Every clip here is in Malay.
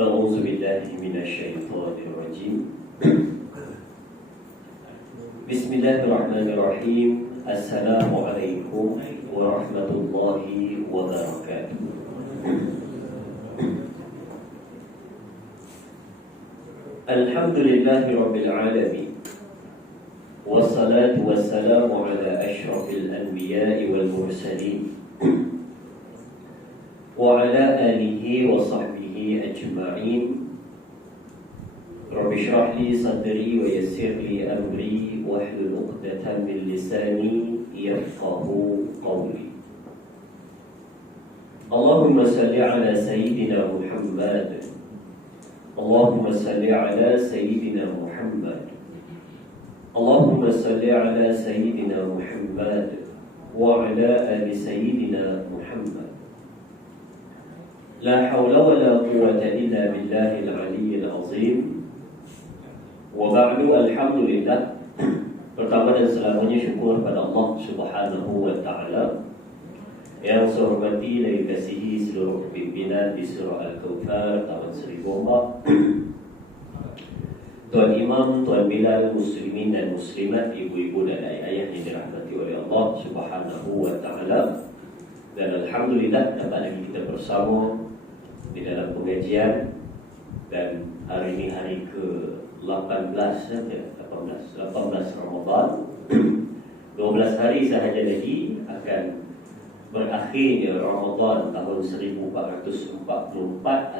أعوذ بالله من الشيطان الرجيم بسم الله الرحمن الرحيم السلام عليكم ورحمة الله وبركاته الحمد لله رب العالمين والصلاة والسلام على أشرف الأنبياء والمرسلين وعلى آله وصحبه أجمعين رب اشرح لي صدري ويسر لي أمري واحلل عقدة من لساني يفقه قولي اللهم صل على سيدنا محمد اللهم صل على سيدنا محمد اللهم صل على سيدنا محمد وعلى آل سيدنا محمد لا حول ولا قوة إلا بالله العلي العظيم وبعد الحمد لله. Pertama dan selamanya syukur pada Allah Subhanahu wa Ta'ala yang saya hormati dan dikasihi seluruh pimpinan di Surah Al-Kautsar tahun 1004, Tuan Imam, Tuan Bilal, muslimin dan muslimat, ibu-ibu dan ayah-ayah yang dirahmati oleh Allah Subhanahu wa Ta'ala. Dan alhamdulillah dapat lagi kita bersama di dalam pengajian, dan hari ini hari ke-18 saja, 18 Ramadan. 12 hari sahaja lagi akan berakhirnya Ramadan tahun 1444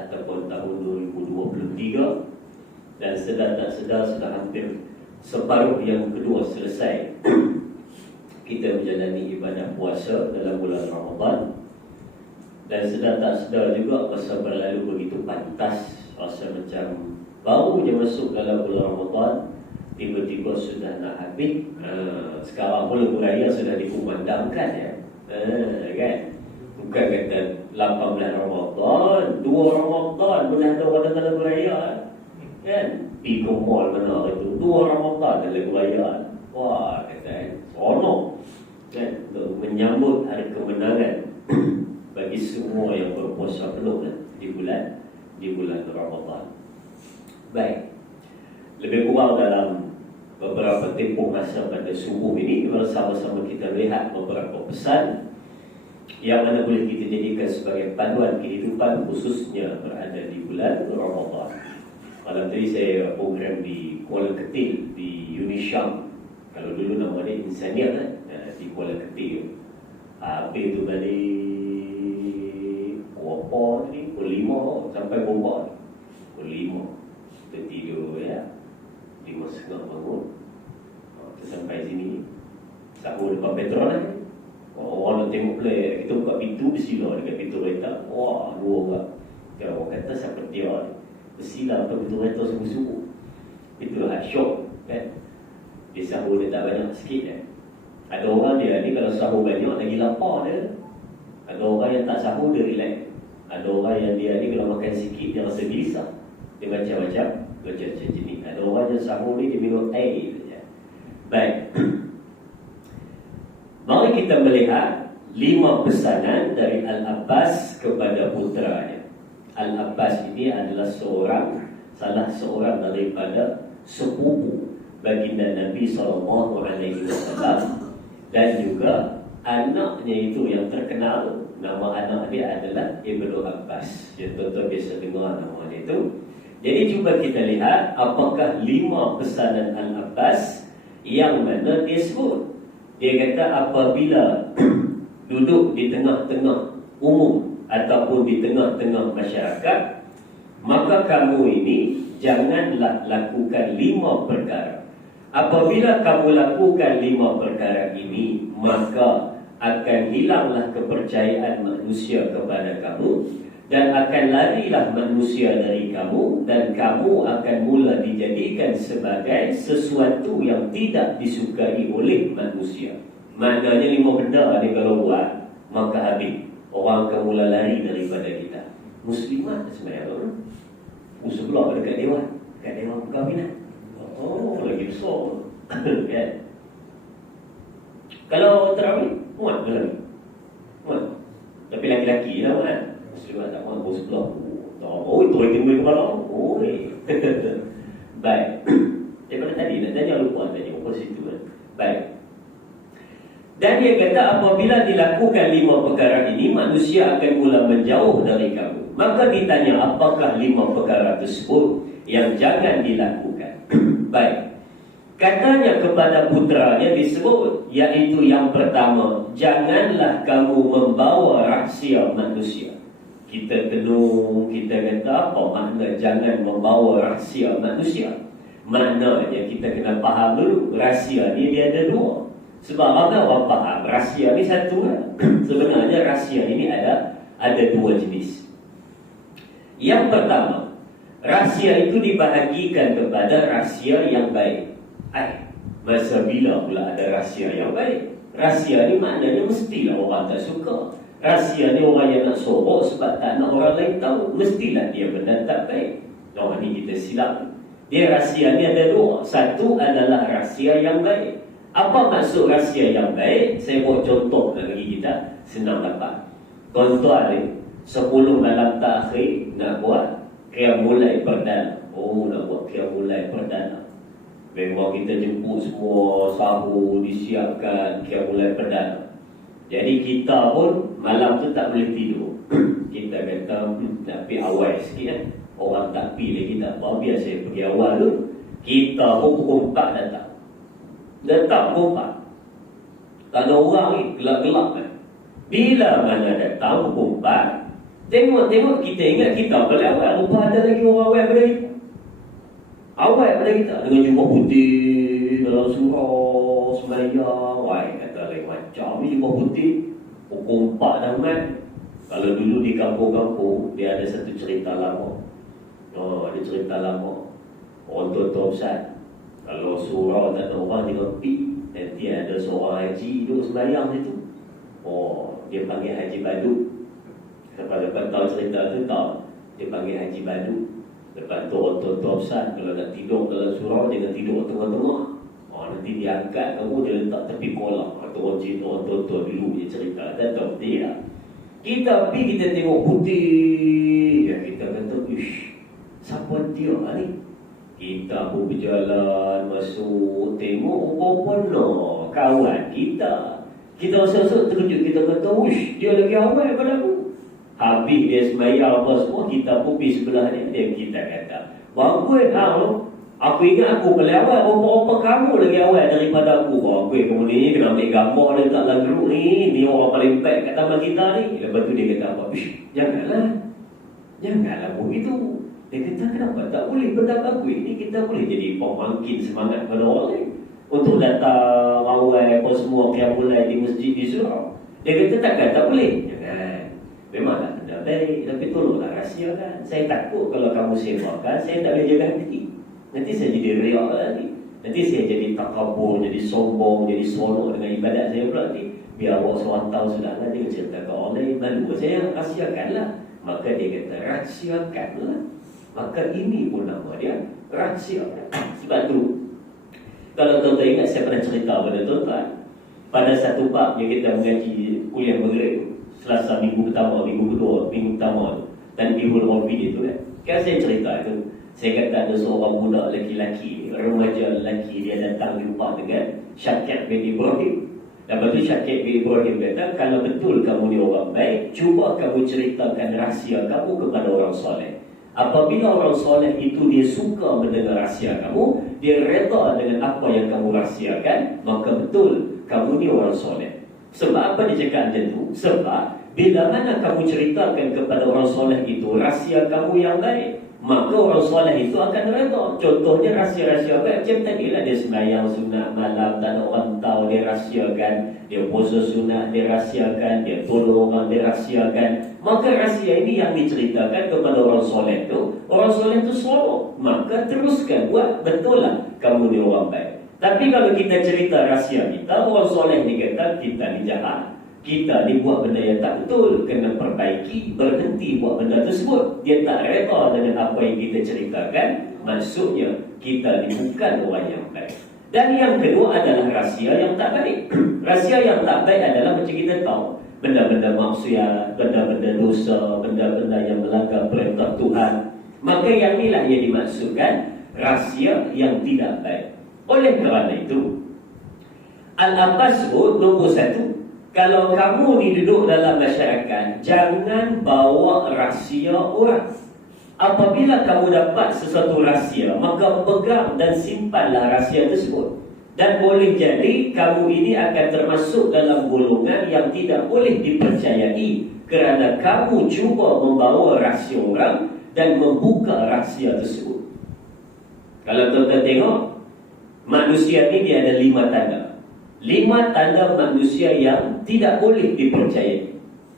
ataupun tahun 2023, dan sedar tak sedar sudah hampir separuh yang kedua selesai kita menjalani ibadah puasa dalam bulan Ramadan. Dan sedar tak sedar juga masa berlalu begitu pantas, rasa macam baru je masuk dalam bulan Ramadan, tiba-tiba sudah nak habis. Sekarang bulan raya sudah dikumandangkan ya, kan? Bukan kata 18 Ramadan, 2 Ramadan boleh ada orang dalam raya, kan? Pergi ke mall mana itu 2 Ramadan dalam raya. Wah, kata seronok, kan? Untuk menyambut hari kemenangan bagi semua yang berpuasa penuh di bulan Ramadan. Baik, lebih kurang dalam beberapa tempoh masa pada subuh ini, bersama-sama kita lihat beberapa pesan yang mana boleh kita jadikan sebagai panduan kehidupan, khususnya berada di bulan Ramadan. Malam tadi saya program di Kuala Ketil, di Unisham. Kalau dulu nama dia Insaniat, di Kuala Ketil. Apa itu balik Kuala ni, pukul 5 sampai berapa? Pukul 5 kita tidur ya, 5.30 bangun. Kita sampai sini, sahur depan petrol lah. Orang nak tengok play, kita buka pintu, bersila dekat pintu kereta. Wah, 2 orang. Kalau orang kata siapa dia ni, bersila dekat pintu kereta subuh-subuh. Itulah syok, kan? Dia sahur dia tak banyak sikit kan. Ada orang dia ni kalau sahur banyak lagi lapar dia. Ada orang yang tak sahur dia relax. Ada orang yang dia ni kalau makan sikit dia rasa gelisah. Dia macam-macam jenis. Ada orang yang sahur ni dia minum air saja. Baik. Mari kita melihat 5 pesanan dari Al-Abbas kepada putranya. Al-Abbas ini adalah salah seorang daripada sepupu baginda Nabi SAW, dan juga anaknya itu yang terkenal, nama anak dia adalah Ibnu Abbas. Yang tuan-tuan biasa dengar nama dia itu. Jadi cuba kita lihat apakah 5 pesanan Al-Abbas yang mana dia sebut. Dia kata apabila duduk di tengah-tengah umum ataupun di tengah-tengah masyarakat, maka kamu ini janganlah lakukan 5 perkara. Apabila kamu lakukan 5 perkara ini, maka akan hilanglah kepercayaan manusia kepada kamu, dan akan larilah manusia dari kamu, dan kamu akan mula dijadikan sebagai sesuatu yang tidak disukai oleh manusia. Maknanya 5 benda ni kalau buat, maka habis. Orang akan mula lari daripada kita. Muslimat sebenarnya sebelah dekat dewan perkahwinan. Oh, lagi besar. Kan? Kalau terawih, muat ke lagi? Muat. Tapi laki-laki lah kan? Muslimat tak muat, bos sebelah. Oh, itu bagi timbul kepala. Baik. Daripada tadi, nak tanya lupa tanya. Apa situ kan? Baik. Dan dia kata apabila dilakukan 5 perkara ini, manusia akan mula menjauh dari kamu. Maka ditanya apakah 5 perkara tersebut yang jangan dilakukan. Baik. Katanya kepada putranya disebut, iaitu yang pertama, janganlah kamu membawa rahsia manusia. Kita tenung, kita kata apa makna jangan membawa rahsia manusia? Maknanya kita kena faham dulu, rahsia ni dia ada 2. Sebab ramai orang faham, rahsia ni satu kan? Sebenarnya rahsia ini ada 2 jenis. Yang pertama, rahsia itu dibahagikan kepada rahsia yang baik. Masa bila pula ada rahsia yang baik? Rahsia ni maknanya mestilah orang tak suka. Rahsia ni orang yang nak sorok sebab tak nak orang lain tahu. Mestilah dia benda tak baik. Orang ni kita silap. Dia rahsia ni ada 2. Satu adalah rahsia yang baik. Apa maksud rahsia yang baik? Saya buat contoh bagi kita, senang dapat. Tuan-tuan ni 10 malam terakhir nak buat qiyamul perdana. Nak buat qiyamul perdana. Memang kita jemput semua, sahur, disiapkan qiyamul perdana. Jadi kita pun malam tu tak boleh tidur. Kita kata nak pergi awal sikit kan. Orang tak pergi lagi tak apa, biar saya pergi awal tu. Kita pun pukul 4 datang. Datang pukul 4. Tak ada orang ni, gelap-gelap kan. Bila mana datang pukul 4, tengok kita ingat kita boleh awal. Rupa ada lagi orang awal pada kita. Awal pada kita dengan jubah putih dalam surau semayang. Kata lain macam ni jubah putih pukul 4 dah mat. Kalau dulu di kampung-kampung dia ada satu cerita lama. Ada cerita lama. Orang tua-tua besar, kalau surau tak ada orang dia pergi, nanti ada seorang haji duduk semayang situ. Dia panggil Haji Badut. Lepas tahu cerita tu tahu, dia panggil Haji Badut. Lepas tu orang tua-tua besar, kalau nak tidur dalam surau, jangan tidur tengah-tengah. Nanti dia angkat kamu, dia letak tepi kolam. Orang cerita, orang tua-tua dulu dia cerita. Tak tahu betul tak? Kita pergi, kita tengok putih. Kita kata, siapa dia ni? Kita pun berjalan, masuk, tengok apa-apa kawan kita. Kita rasa-rasa terkejut, kita kata, dia lagi awal pada aku. Habis dia sembahyang apa semua, kita pun pergi sebelah dia. Kita kata, bagus aku ingat aku paling awal, apa-apa kamu lagi awal daripada aku. Bagus kamu ni, kena ambil gambar dia letak dalam grup ni orang paling baik kat taman kita ni. Lepas tu dia kata apa? Janganlah begitu. Dia kata, kenapa tak boleh benda bagus ni, kita boleh jadi pemangkin semangat pada orang lain untuk datang awal apa semua qiyamul di masjid di surau. Dia kata tak boleh. Jangan. Memanglah benda baik, tapi tolonglah rahsiakan. Saya takut kalau kamu sewakan, saya tak boleh jaga hati. Nanti saya jadi riak lagi. Nanti saya jadi takabur, jadi sombong, jadi seronok dengan ibadat saya pula nanti. Biar awak seorang tahu sudahlah, jangan cerita ke orang lain. Malu saya rahsiakanlah. Maka dia kata, rahsiakanlah. Maka ini pun nama dia rahsiakan. Sebab tu, kalau tuan-tuan ingat, saya pernah cerita pada tuan-tuan. Pada satu bab yang kita mengaji kuliah Maghrib, Selasa minggu pertama, minggu kedua, minggu pertama tu, dan Bihul Rabi itu kan saya cerita itu. Saya kata ada seorang budak lelaki, remaja lelaki, dia datang jumpa dengan Syakir bin Ibrahim. Lepas tu Syakir bin Ibrahim kata, kalau betul kamu ni orang baik, cuba kamu ceritakan rahsia kamu kepada orang soleh. Apabila orang soleh itu dia suka mendengar rahsia kamu, dia reda dengan apa yang kamu rahsiakan, maka betul kamu ni orang soleh. Sebab apa dia cakap macam tu? Sebab bila mana kamu ceritakan kepada orang soleh itu rahsia kamu yang baik, maka orang soleh itu akan reda. Contohnya rahsia-rahsia baik macam tadi lah, dia sembahyang sunat malam, tak ada orang tahu, dia rahsiakan. Dia puasa sunat, dia rahsiakan. Dia tolong orang, dia rahsiakan. Maka rahsia ini yang diceritakan kepada orang soleh tu, orang soleh tu seronok. Maka teruskan buat, betul lah kamu ni orang baik. Tapi kalau kita cerita rahsia kita, orang soleh ni kata kita ni jahat, kita ni buat benda yang tak betul, kena perbaiki, berhenti buat benda tersebut. Dia tak reda dengan apa yang kita ceritakan, maksudnya kita ni bukan orang yang baik. Dan yang kedua adalah rahsia yang tak baik. Rahsia yang tak baik adalah macam kita tahu, benda-benda maksiat, benda-benda dosa, benda-benda yang melanggar perintah Tuhan. Maka yang inilah yang dimaksudkan rahsia yang tidak baik. Oleh kerana itu, Al-Abbas nombor satu, kalau kamu duduk dalam masyarakat, jangan bawa rahsia orang. Apabila kamu dapat sesuatu rahsia, maka pegang dan simpanlah rahsia tersebut. Dan boleh jadi kamu ini akan termasuk dalam golongan yang tidak boleh dipercayai kerana kamu cuba membawa rahsia orang dan membuka rahsia tersebut. Kalau tuan-tuan tengok, manusia ini dia ada 5 tanda. 5 tanda manusia yang tidak boleh dipercayai.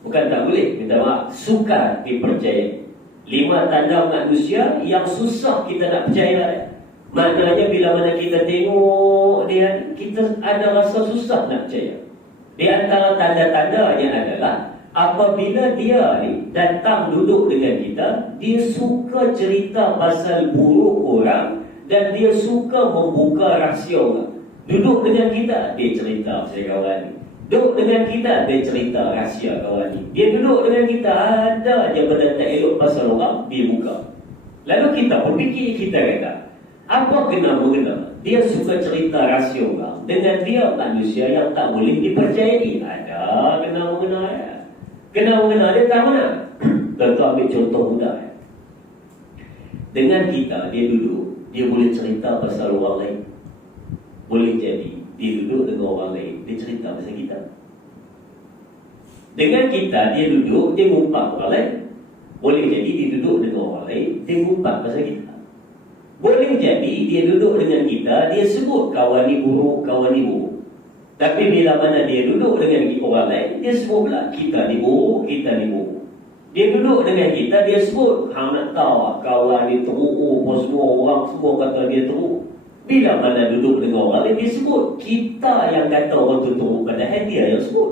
Bukan tak boleh, minta maaf, sukar dipercayai. 5 tanda manusia yang susah kita nak percaya. Maknanya bila mana kita tengok dia, kita ada rasa susah nak percaya. Di antara tanda-tandanya adalah apabila dia ni datang duduk dengan kita, dia suka cerita pasal buruk orang dan dia suka membuka rahsia orang. Duduk dengan kita, dia cerita pasal kawan ni. Duduk dengan kita, dia cerita rahsia kawan ni. Dia duduk dengan kita, ada je benda tak elok pasal orang, dia buka. Lalu kita berfikir, kita kata, apa kena-mengena? Dia suka cerita rahsia orang dengan dia manusia yang tak boleh dipercayai. Ada kena-mengena ya. Kena-mengena dia tak mana? Tentu ambil contoh mudah ya. Dengan kita, dia duduk, dia boleh cerita pasal orang lain. Boleh jadi dia duduk dengan orang lain, dia cerita pasal kita. Dengan kita, dia duduk, dia ngumpat orang lain. Boleh jadi dia duduk dengan orang lain, dia ngumpat pasal kita. Boleh jadi dia duduk dengan kita, dia sebut kawan ni buruk, kawan ni buruk. Tapi bila mana dia duduk dengan orang lain, dia sebut pula kita ni buruk, kita ni buruk. Dia duduk dengan kita, dia sebut, hang nak tahu kawan ni teruk, semua orang semua kata dia teruk. Bila mana duduk dengan orang lain, dia sebut kita yang kata orang tu teruk, padahal dia yang sebut.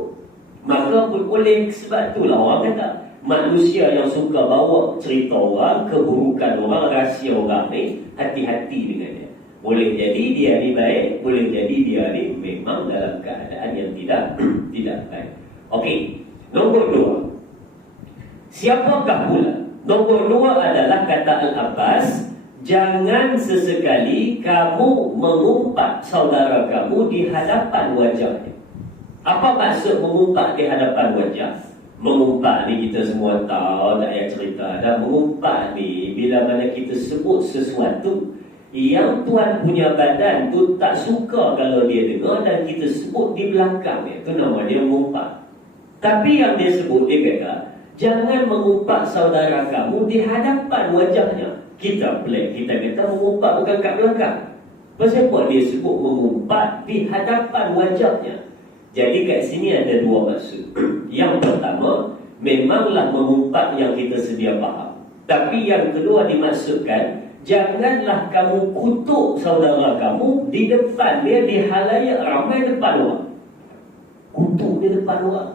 Maka oleh sebab itulah orang kata manusia yang suka bawa cerita orang, keburukan orang, rahsia orang ni, hati-hati dengan dia. Boleh jadi dia ni baik, boleh jadi dia ni memang dalam keadaan yang tidak baik. Okey, nombor 2. Siapakah pula? Nombor 2 adalah kata Al-Abbas, jangan sesekali kamu mengumpat saudara kamu di hadapan wajahnya. Apa maksud mengumpat di hadapan wajah? Mengumpat ni kita semua tahu, tak payah cerita. Dan mengumpat ni bila mana kita sebut sesuatu yang tuan punya badan tu tak suka kalau dia dengar dan kita sebut di belakang dia, tu nama dia mengumpat. Tapi yang dia sebut, dia kata jangan mengumpat saudara kamu di hadapan wajahnya. Kita pelik, kita kata mengumpat bukan kat belakang. Pasal apa dia sebut mengumpat di hadapan wajahnya? Jadi kat sini ada 2 maksud. Yang pertama, memanglah mengumpat yang kita sedia faham. Tapi yang kedua dimaksudkan, janganlah kamu kutuk saudara kamu di depan dia, di halayak ramai depan orang. Kutuk di depan orang.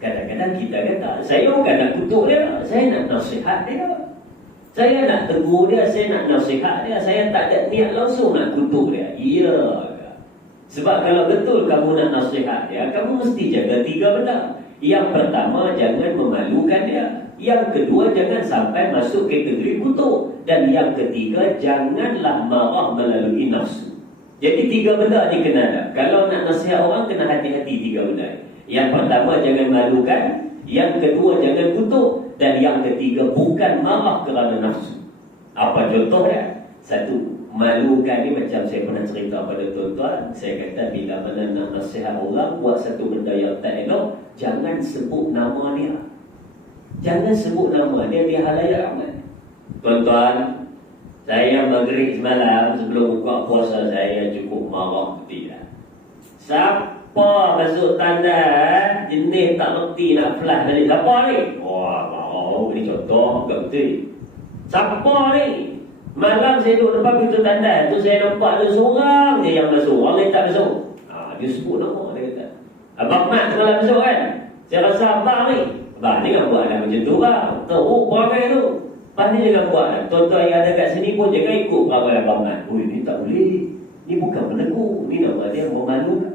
Kadang-kadang kita kata, saya bukan nak kutuk dia, saya nak nasihat dia. Saya nak tegur dia, saya nak nasihat dia. Saya tak ada niat langsung nak kutuk dia. Ya. Sebab kalau betul kamu nak nasihat dia, kamu mesti jaga 3 benda. Yang pertama, jangan memalukan dia. Yang kedua, jangan sampai masuk kategori kutuk. Dan yang ketiga, janganlah marah melalui nafsu. Jadi 3 benda ni kena ada. Kalau nak nasihat orang, kena hati-hati 3 benda. Yang pertama, jangan malukan. Yang kedua, jangan kutuk. Dan yang ketiga, bukan marah kerana nafsu. Apa contohnya? 1, malukan ni macam saya pernah cerita pada tuan-tuan. Saya kata bila mana nak nasihat orang buat satu benda yang tak elok, jangan sebut nama dia. Jangan sebut nama dia di halayak ramai. Tuan-tuan, saya maghrib semalam sebelum buka puasa saya cukup marah betul. Siapa masuk tanda jenis tak reti nak flash dari siapa ni? Wah, marah ni contoh tak betul. Siapa ni? Malam saya duduk depan pintu tanda tu, saya nampak ada seorang je yang masuk, orang lain tak masuk. Dia sebut nama, dia kata Abang Mat semalam masuk kan. Saya rasa abang ni jangan buat dah macam tu lah. Teruk perangai tu. Lepas ni jangan buat lah. Tuan-tuan yang ada kat sini pun jangan ikut perangai Abang Mat. Ni tak boleh, ni bukan penegur, ni nama dia memalukan.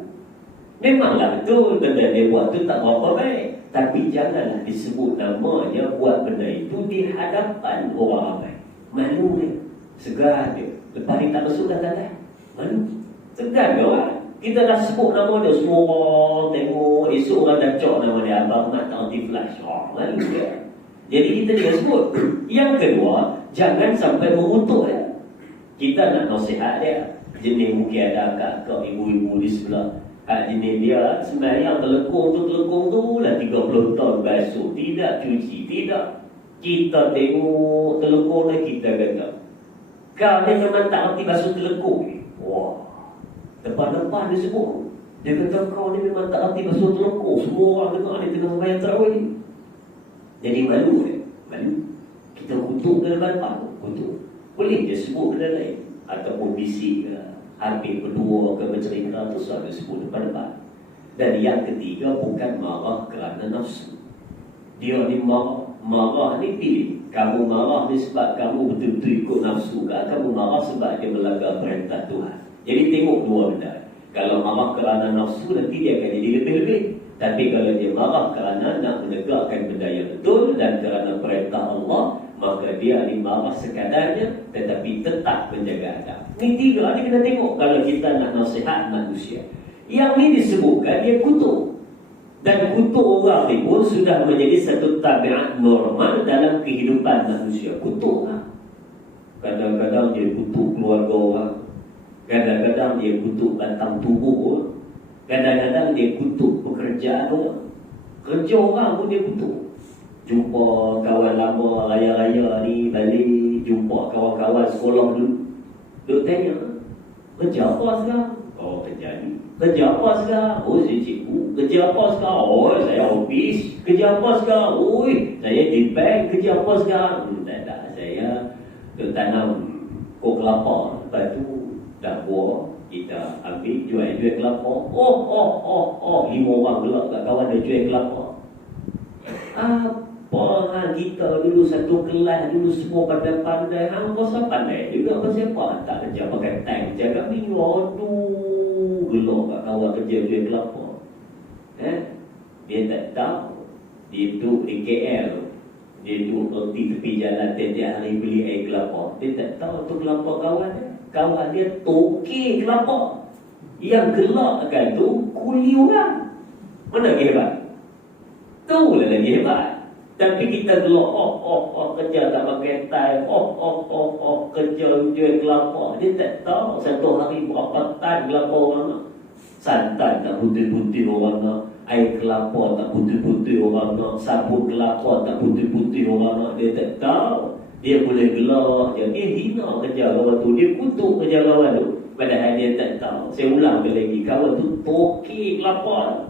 Memanglah betul benda dia buat tu tak berapa baik, tapi janganlah disebut namanya buat benda itu di hadapan orang ramai. Segar dia. Lepas dia tak masuk dah tanah. Malu. Segar dia orang. Kita dah sebut nama dia, semua orang tengok. Esok orang dah cok nama dia, Abang Mat tak anti flash. Malu dia. Jadi kita dia sebut. Yang kedua, jangan sampai mengutuk dia. Kita nak nasihat dia. Jenis mungkin ada kakak, ibu-ibu di sebelah. Jenis dia sembahyang telekong tu lah 30 tahun basuh. Tidak cuci, tidak. Kita tengok telekong ni kita kata, kau ni memang tak erti basuh telekong. Wah, depan-depan dia sebut. Dia kata kau ni memang tak erti basuh telekong. Semua orang tengok ni tengah sembahyang tarawih ni. Jadi malu dia. Malu. Kita kutuk ke depan-depan. Kutuk. Boleh dia sebut benda lain. Ataupun bisik ke. Hampir berdua ke bercerita tu selalu sebut depan-depan. Dan yang ketiga bukan marah kerana nafsu. Dia ni marah ni pilih. Kamu marah ni sebab kamu betul-betul ikut nafsu ke? Kamu marah sebab dia melanggar perintah Tuhan. Jadi tengok dua benda. Kalau marah kerana nafsu nanti dia akan jadi lebih-lebih. Tapi kalau dia marah kerana nak menegakkan benda yang betul dan kerana perintah Allah, maka dia ni marah sekadarnya tetapi tetap menjaga adab. Ini tiga ni kena tengok kalau kita nak nasihat manusia. Yang ni disebutkan dia kutuk. Dan kutuk orang ni pun sudah menjadi satu tabiat normal dalam kehidupan manusia. Kutuk lah. Kadang-kadang dia kutuk keluarga orang. Kadang-kadang dia kutuk batang tubuh orang. Kadang-kadang dia kutuk pekerjaan orang. Kerja orang pun dia kutuk. Jumpa kawan lama raya-raya ni balik. Jumpa kawan-kawan sekolah dulu. Duk tanya, kerja apa sekarang? Oh, kerja ni. Kerja apa sekarang? Oh, saya cikgu. Kerja apa sekarang? Oh, saya ofis. Kerja apa sekarang? Oh, saya di bank. Kerja apa sekarang? Tak. Saya duk tanam kok kelapa. Lepas tu dah buah. Kita ambil jual kelapa. Oh, 5 orang gelap kat kawan dia jual kelapa. Apa kita dulu satu kelas dulu semua pandai-pandai. Hang rasa pandai juga apa siapa tak kerja pakai tank jaga minggu. Aduh, gelap kat kawan kerja jual kelapa. Dia tak tahu. Dia duduk di KL. Dia duduk di tepi jalan tiap hari beli air kelapa. Dia tak tahu tu kelapa kawan dia. Kawan dia toke kelapa. Yang gelap kan tu kuli orang. Mana lagi hebat? Tu lah lagi hebat. Tapi kita gelap, kerja tak pakai tie, kerja jual kelapa. Dia tak tahu satu hari berapa tan kelapa orang nak. Santan tak putih-putih orang nak. Air kelapa tak putih-putih orang nak. Sabun kelapa tak putih-putih orang nak. Dia tak tahu. Dia boleh gelak je. Dia hina kerja kawan tu. Dia kutuk kerja kawan tu. Padahal dia tak tahu. Saya ulang lagi. Kawan tu toki kelapa.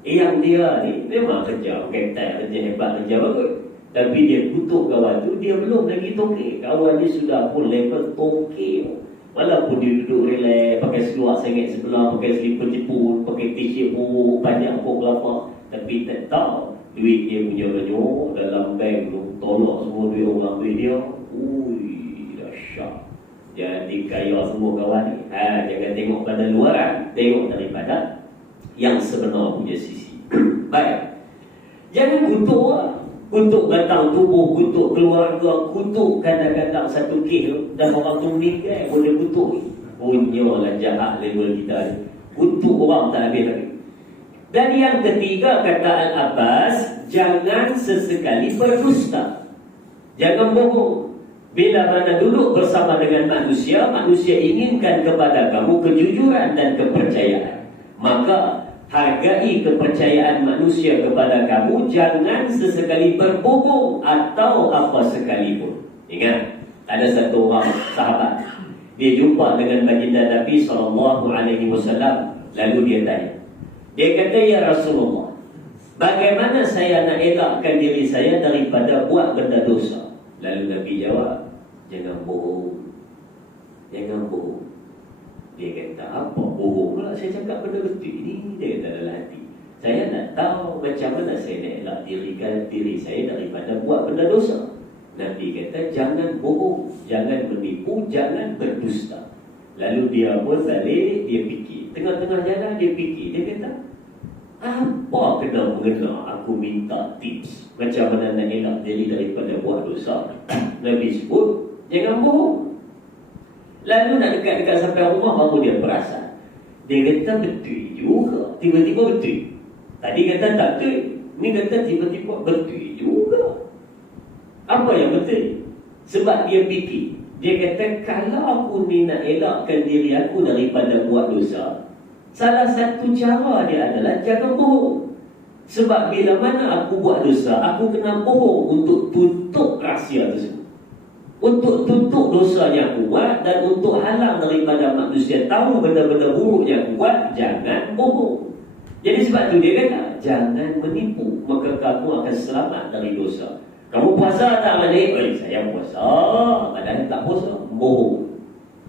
Yang dia ni memang kerja pakai tie, kerja hebat, kerja bagus. Tapi dia kutuk kawan tu. Dia belum lagi toki. Kawan dia sudah pun level toki. Walaupun dia duduk relax, pakai seluar sengit sebelah, pakai slipper Jepun, pakai t-shirt buruk, panjang pok kelapa. Tapi tak tahu duit dia punya banyak dalam bank tu. Tolak semua duit orang duit dia. Ui, dahsyat. Jadi kaya semua kawan ni. Jangan tengok pada luaran, tengok daripada yang sebenar punya sisi. Baik. Jangan kutuk lah. Kutuk batang tubuh, kutuk keluarga, kutuk kadang-kadang satu kes dan orang tu meninggal boleh kutuk. Punyalah jahat level kita ni. Kutuk orang tak habis lagi. Dan yang ketiga kata Al-Abbas, jangan sesekali berdusta. Jangan bohong. Bila mana duduk bersama dengan manusia, manusia inginkan kepada kamu kejujuran dan kepercayaan. Maka hargai kepercayaan manusia kepada kamu. Jangan sesekali berbohong atau apa sekalipun. Ingat, ada satu orang sahabat. Dia jumpa dengan baginda Nabi SAW. Lalu dia tanya. Dia kata, ya Rasulullah, bagaimana saya nak elakkan diri saya daripada buat benda dosa? Lalu Nabi jawab, jangan bohong. Jangan bohong. Dia kata, apa bohong pula saya cakap benda betul ini? Dia kata dalam hati, saya nak tahu macam mana saya nak elak diri saya daripada buat benda dosa. Nabi kata, jangan bohong, jangan menipu, jangan berdusta. Lalu dia pun balik, dia fikir. Tengah-tengah jalan dia fikir. Dia kata, apa kena mengena aku minta tips macam mana nak elak diri daripada buat dosa? Nabi sebut, jangan bohong. Lalu nak dekat-dekat sampai rumah, baru dia perasan. Dia kata betul juga. Tiba-tiba betul. Tadi kata tak betul. Ni kata tiba-tiba betul juga. Apa yang betul? Sebab dia fikir. Dia kata kalau aku ni nak elakkan diri aku daripada buat dosa, salah satu cara dia adalah jangan bohong. Sebab bila mana aku buat dosa, aku kena bohong untuk tutup rahsia tersebut. Untuk tutup dosa yang aku buat dan untuk halang daripada manusia tahu benda-benda buruk yang aku buat, jangan bohong. Jadi sebab tu dia kata, jangan menipu, maka kamu akan selamat dari dosa. Kamu puasa tak balik? Saya puasa. Padahal tak puasa. Bohong.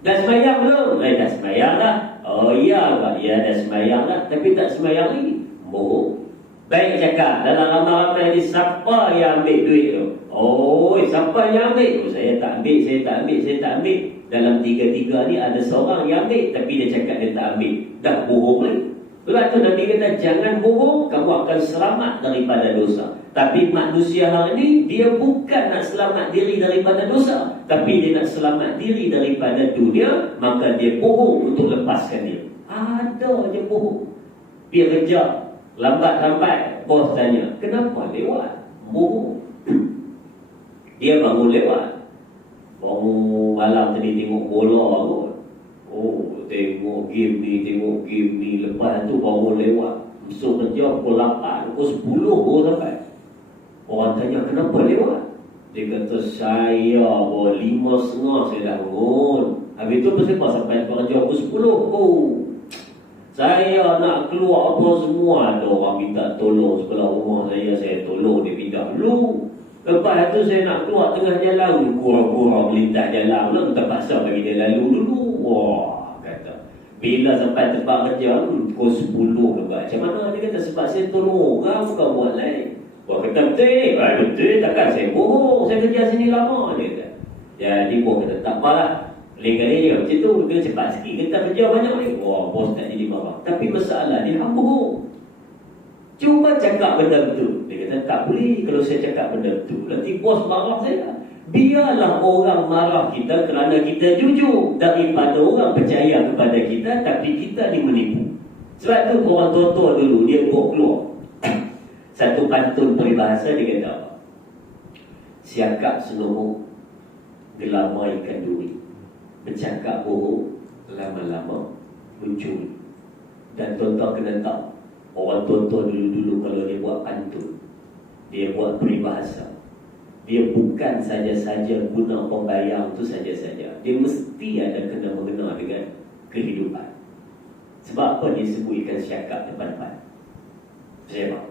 Dah sembahyang belum? Dah sembahyang dah. Oh iya Pak, ya dah sembahyang dah. Tapi tak sembahyang lagi. Bohong. Baik cakap, dalam ramai-ramai ni siapa yang ambil duit tu? Oh, siapa yang ambil? Oh, saya tak ambil, saya tak ambil, saya tak ambil. Dalam tiga-tiga ni ada seorang yang ambil, tapi dia cakap dia tak ambil. Dah bohong lagi. Sebab tu Nabi kata, jangan bohong, kamu akan selamat daripada dosa. Tapi manusia hari ini, dia bukan nak selamat diri daripada dosa, tapi dia nak selamat diri daripada dunia, maka dia bohong untuk lepaskan dia. Ada je bohong. Dia kerja, lambat-lambat, bos tanya, kenapa lewat? Bohong. Dia bangun lewat. Bangun malam tadi tengok bola kot. Oh, tengok game ni. Lepas tu bangun lewat. Besok kerja pukul 8, pukul 10 baru sampai. Orang tanya, kenapa lewat? Dia kata, saya baru 5.30 saya dah bangun. Habis tu pasal sampai kerja pukul 10. Oh, saya nak keluar apa semua. Ada orang minta tolong sebelah rumah saya tolong dia pindah dulu. Lepas tu saya nak keluar tengah jalan, kurang-kurang melintas jalan lah, terpaksa bagi dia lalu dulu. Wah, kata, bila sampai tempat kerja, pukul 10 lepas. Macam mana? Dia kata, sebab saya tolong orang, bukan buat lain. Wah, kata betul. Betul, takkan saya bohong. Saya kerja sini lama, dia kata. Jadi bos kata, tak apalah. Lain-kali dia macam tu, dia cepat sikit. Kita kerja banyak ni. Wah, bos tak jadi marah. Tapi masalah dia bohong. Cuba cakap benda betul. Dia kata, tak boleh kalau saya cakap benda betul. Nanti bos marah saya. Biarlah orang marah kita kerana kita jujur, daripada orang percaya kepada kita tapi kita ni menipu. Sebab tu orang tua-tua dulu, dia buat keluar satu pantun peribahasa, dia kata apa? Siakap senohong, gelama ikan duri. Bercakap bohong, lama-lama muncul. Dan tuan-tuan kena tahu, orang tua-tua dulu-dulu kalau dia buat pantun, dia buat peribahasa, dia bukan saja-saja guna pembayang tu saja-saja. Dia mesti ada kena mengena dengan kehidupan. Sebab apa dia sebut ikan siakap depan-depan? Saya tahu.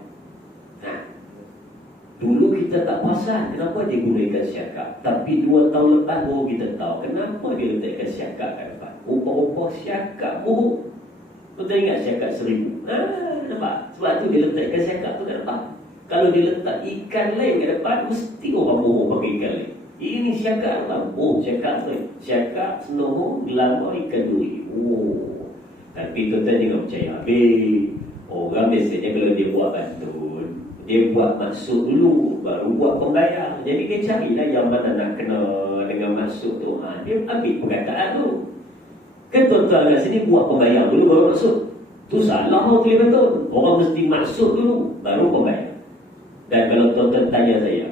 Dulu kita tak perasan kenapa dia guna ikan siakap. Tapi 2 tahun lepas baru kita tahu kenapa dia letak ikan siakap kat depan. Rupa-rupa siakap bohong. Betul ingat siakap 1000? Nampak? Sebab tu dia letak ikan siakap tu kat depan. Kalau dia letak ikan lain kat depan, mesti orang bohong pakai ikan lain. Ini siakap depan. Oh, siakap tu. Siakap, senohong, gelama, ikan duri. Oh. Tapi tuan-tuan jangan percaya habis. Orang biasanya kalau dia buat pantun, dia buat maksud dulu, baru buat pembayang. Jadi dia carilah yang mana nak kena dengan maksud tu. Dia ambil perkataan tu. Kan tuan-tuan kat sini buat pembayang dulu baru maksud. Tu salah tu betul. Orang mesti maksud dulu baru pembayang. Dan kalau tuan-tuan tanya saya,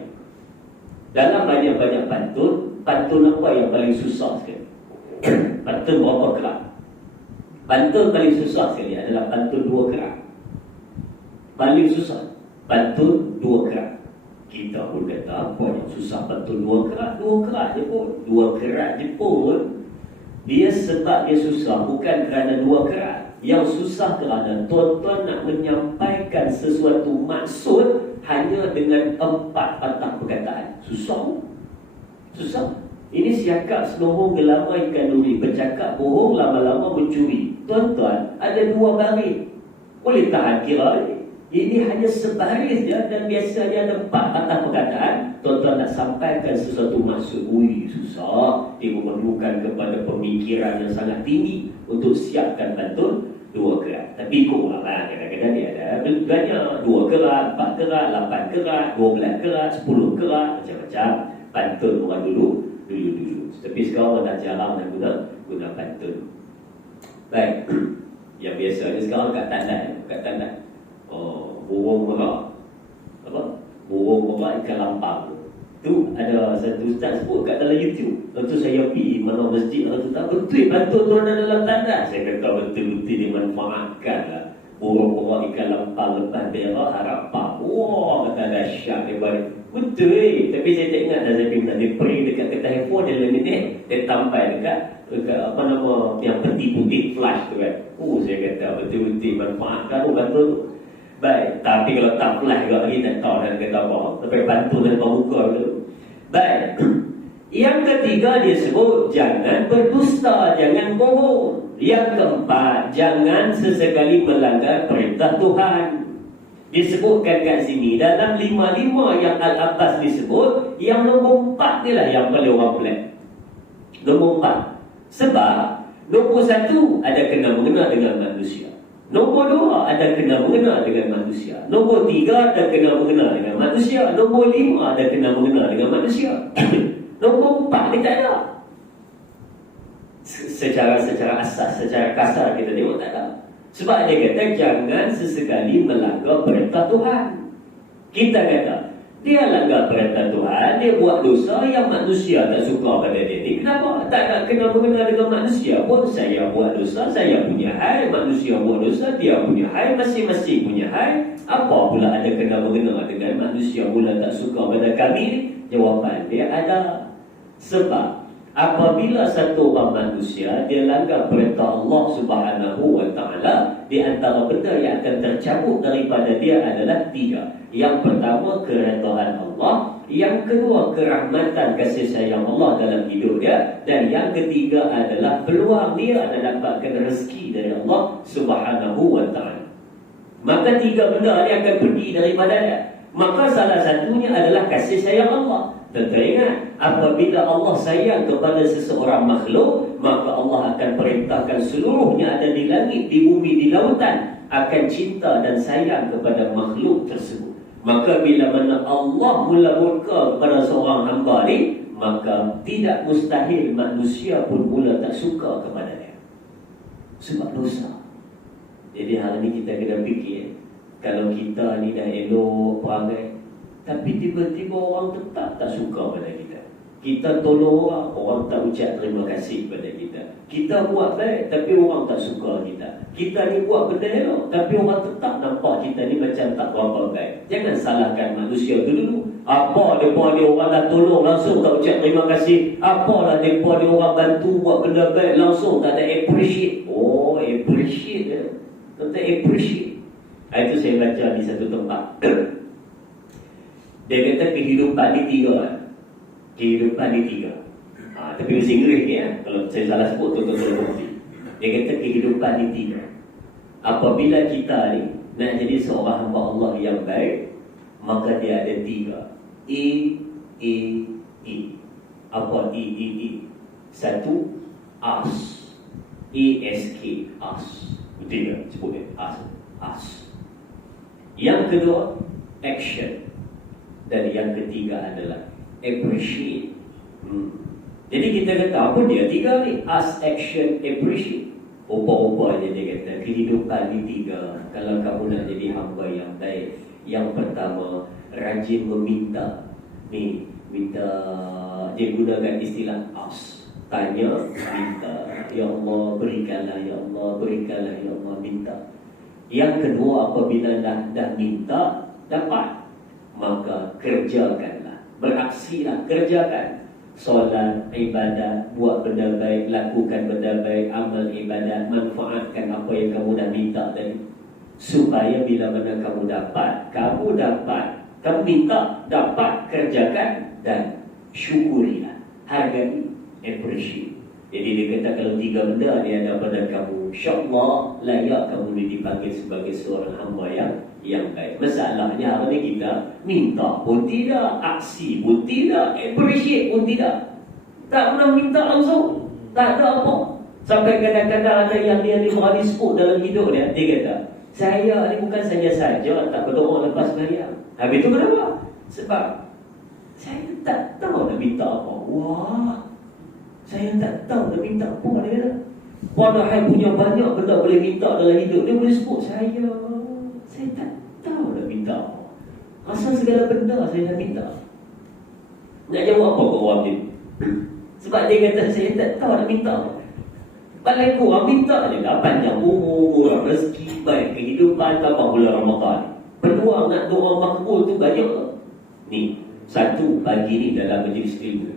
dalam banyak-banyak pantun, pantun apa yang paling susah sekali? Pantun berapa kerak? Pantun paling susah sekali adalah pantun 2 kerak. Paling susah pantun 2 kerak. Kita pun kata apa yang susah pantun 2 kerak? 2 kerak je pun. 2 kerak je pun. Dia sebab dia susah bukan kerana 2 kerak. Yang susah kerana tuan-tuan nak menyampaikan sesuatu maksud hanya dengan 4 patah perkataan. Susah. Susah. Ini siakap, senohong, gelama, ikan duri. Bercakap bohong, lama-lama mencuri. Tuan-tuan, ada 2 baris. Boleh tahan kira ni? Ini hanya sebaris je dan biasanya ada 4 patah perkataan. Tuan-tuan nak sampaikan sesuatu maksud. Ui, susah. Dia memerlukan kepada pemikiran yang sangat tinggi untuk siapkan pantun 2 kerak. Tapi kurang lah. Kadang-kadang dia ada banyak. 2 kerak, 4 kerak, 8 kerak, 12 kerak, 10 kerak. Macam-macam pantun orang dulu. Tapi sekarang orang dah jarang nak guna guna pantun. Baik. Yang biasanya sekarang kat tandan. Burung merah. Apa? Burung merah ikan lampang. Tu ada satu ustaz sebut kat dalam YouTube. Lepas tu saya pergi mana masjid, tu tak betul pantun tu ada dalam tandas. Saya kata betul-betul dimanfaatkan lah. Burung merah ikan lampang lepas berak harap pak. Wah, kata dahsyat daripada. Betul tapi saya tak ingat dah saya pindah. Dia print dekat kertas handphone dia lain ni. Dia tampal dekat apa nama yang peti putih flash tu kan. Saya kata betul-betul manfaatkan tu pantun tu. Baik, tapi kalau tak flash juga lagi tak tahu nak kata apa. Tapi pantun dia depan muka tu. Baik. Yang ketiga dia sebut jangan berdusta, jangan bohong. Yang keempat, jangan sesekali melanggar perintah Tuhan. Disebutkan kat sini dalam 5 yang Al-Abbas disebut, yang nombor 4 dia lah yang paling orang pelik. Nombor 4. Sebab nombor 1 ada kena mengena dengan manusia. Nombor 2 ada kena mengena dengan manusia. Nombor 3 ada kena mengena dengan manusia. Nombor 5 ada kena mengena dengan manusia. Nombor 4 dia tak ada. Secara asas, secara kasar kita tengok tak ada. Sebab dia kata jangan sesekali melanggar perintah Tuhan. Kita kata dia langgar perintah Tuhan, dia buat dosa yang manusia tak suka pada dia ni. Kenapa? Tak nak kena mengena dengan manusia pun. Saya buat dosa, saya punya hal. Manusia buat dosa, dia punya hal. Masing-masing punya hal. Apa pula ada kena mengena dengan manusia pula tak suka pada kami? Jawapan dia ada. Sebab apabila satu orang manusia dia langgar perintah Allah Subhanahu wa taala, di antara benda yang akan tercabut daripada dia adalah 3. Yang pertama keredaan Allah, yang kedua kerahmatan kasih sayang Allah dalam hidup dia, dan yang ketiga adalah peluang dia ada dapatkan rezeki dari Allah Subhanahu wa taala. Maka 3 benda ni akan pergi daripada dia. Maka salah satunya adalah kasih sayang Allah. Tentu ingat, apabila Allah sayang kepada seseorang makhluk, maka Allah akan perintahkan seluruhnya ada di langit, di bumi, di lautan akan cinta dan sayang kepada makhluk tersebut. Maka bila mana Allah mula murka kepada seorang hamba ni, maka tidak mustahil manusia pun mula tak suka kepada dia. Sebab dosa. Jadi hari ni kita kena fikir, kalau kita ni dah elok perangai, tapi tiba-tiba orang tetap tak suka pada kita. Kita tolong orang tak ucap terima kasih kepada kita. Kita buat baik, tapi orang tak suka kita. Kita ni buat benda elok, tapi orang tetap nampak kita ni macam tak berapa baik. Jangan salahkan manusia tu dulu. Apa mereka ni orang dah tolong langsung tak ucap terima kasih. Apalah mereka ni orang bantu buat benda baik langsung tak ada appreciate. Appreciate ya. Tak appreciate. Itu saya baca di satu tempat. Dia kata kehidupan ni 3. Kehidupan ni 3. Tapi mesti Inggeris ni ya. Kalau saya salah sebut tuan-tuan bukti. Dia kata kehidupan ni 3. Apabila kita ni nak jadi seorang hamba Allah yang baik, maka dia ada 3. E. Apa E? Satu, ask. ASK, ask. Betul tak? Sebut dia, ask. Yang kedua, action. Dan yang ketiga adalah appreciate. Jadi kita kata apa dia 3 ni? Ask, action, appreciate. Rupa-rupa dia kata kehidupan ni 3. Kalau kamu nak jadi hamba yang baik, yang pertama rajin meminta. Minta. Dia gunakan istilah ask. Tanya, minta. Ya Allah berikanlah, ya Allah berikanlah, ya Allah minta. Yang kedua apabila dah minta dapat, maka kerjakanlah, beraksilah, kerjakan. Solat, ibadat, buat benda baik, lakukan benda baik, amal ibadat, manfaatkan apa yang kamu dah minta tadi. Supaya bila mana kamu minta, dapat, kerjakan dan syukurilah, hargai, appreciate. Jadi dia kata kalau 3 benda ni ada pada kamu, insya-Allah layak kamu dipanggil sebagai seorang hamba yang baik. Masalahnya hari ni kita minta pun tidak, aksi pun tidak, appreciate pun tidak. Tak pernah minta langsung, tak ada apa. Sampai kadang-kadang ada yang dia berani sebut dalam hidup dia. Dia kata, saya ni bukan saja tak berdoa lepas sembahyang. Habis tu kenapa? Sebab saya tak tahu nak minta apa. Wah, Saya tak tahu nak minta apa dia kata. Padahal punya banyak benda boleh minta dalam hidup. Dia boleh sebut saya tak tahu nak minta apa. Asal segala benda saya nak minta. Nak jawab apa kau orang ni? Sebab dia kata saya tak tahu nak minta apa. Paling kurang minta je lah panjang umur, rezeki, baik kehidupan, tambah bulan Ramadan. Peluang nak doa makbul tu banyak tak? Ni, satu pagi ni dalam majlis ilmu.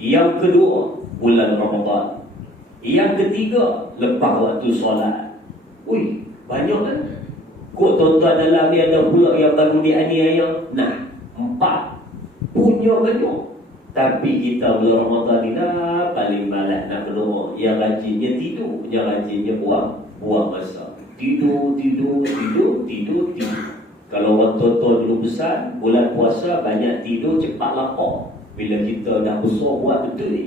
Yang kedua, bulan Ramadan. Yang ketiga, lepas waktu solat. Ui, banyak kan? Kok tuan-tuan dalam ni ada pula yang baru dianiaya? Nah, 4. Punya banyak. Tapi kita bulan Ramadan ni dah paling malas nak berdoa. Yang rajinnya tidur, yang rajinnya buang masa. Tidur. Kalau orang tua-tua dulu besar, bulan puasa banyak tidur, cepat lapar. Bila kita dah besar buat betul ni.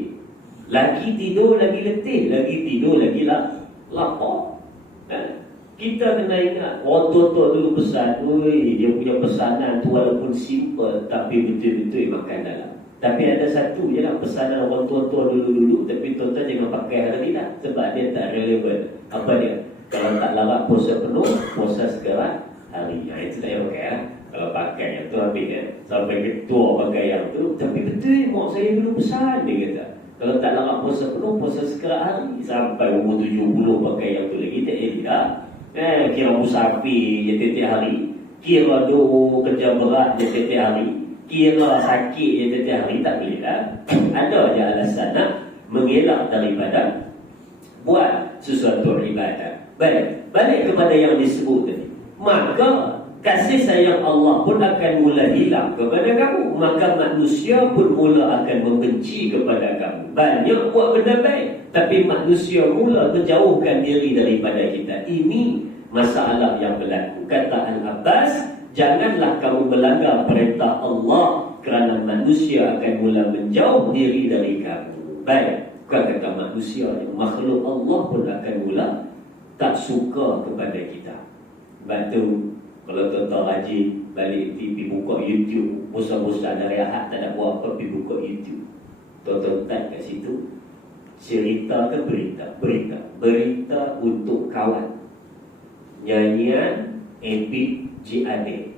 Lagi tidur, lagi letih. Lagi tidur, lagi lapar. Kita kena ingat, orang tua-tua dulu besar, dia punya pesanan tu walaupun simple, tapi betul-betul makan dalam. Tapi ada satu je lah pesanan orang tua-tua dulu-dulu, tapi tuan-tuan jangan pakai hari lah, sebab dia tak relevan. Apa dia? Kalau tak larat puasa penuh, puasa sekarang hari. Itu tak payah pakai lah. Kalau pakai yang tu habis kan. Sampai ketua pakai yang tu. Tapi betul, mak saya dulu pesan, dia kata. Kalau tak larat puasa penuh, puasa sekarang hari. Sampai umur 70 pakai yang tu lagi. Tak jadi lah. Kira musafir je tiap hari. Kira doa kerja berat je tiap hari. Kira sakit je tiap hari. Tak boleh lah. Ada je alasan nak mengelak daripada buat sesuatu ibadat. Baik, balik kepada yang disebut tadi. Maka kasih sayang Allah pun akan mula hilang kepada kamu. Maka manusia pun mula akan membenci kepada kamu. Banyak buat benda baik, tapi manusia mula menjauhkan diri daripada kita. Ini masalah yang berlaku. Kata Al-Abbas, janganlah kamu melanggar perintah Allah, kerana manusia akan mula menjauh diri dari kamu. Baik, bukan kata manusia, makhluk Allah pun akan mula tak suka kepada kita. Sebab tu, kalau tuan-tuan rajin balik pergi buka YouTube, bosan-bosan dari Ahad tak nak buat apa, pergi buka YouTube. Tuan-tuan type kat situ, cerita ke berita? Berita untuk kawan. Nyanyian Ebit G.Ade.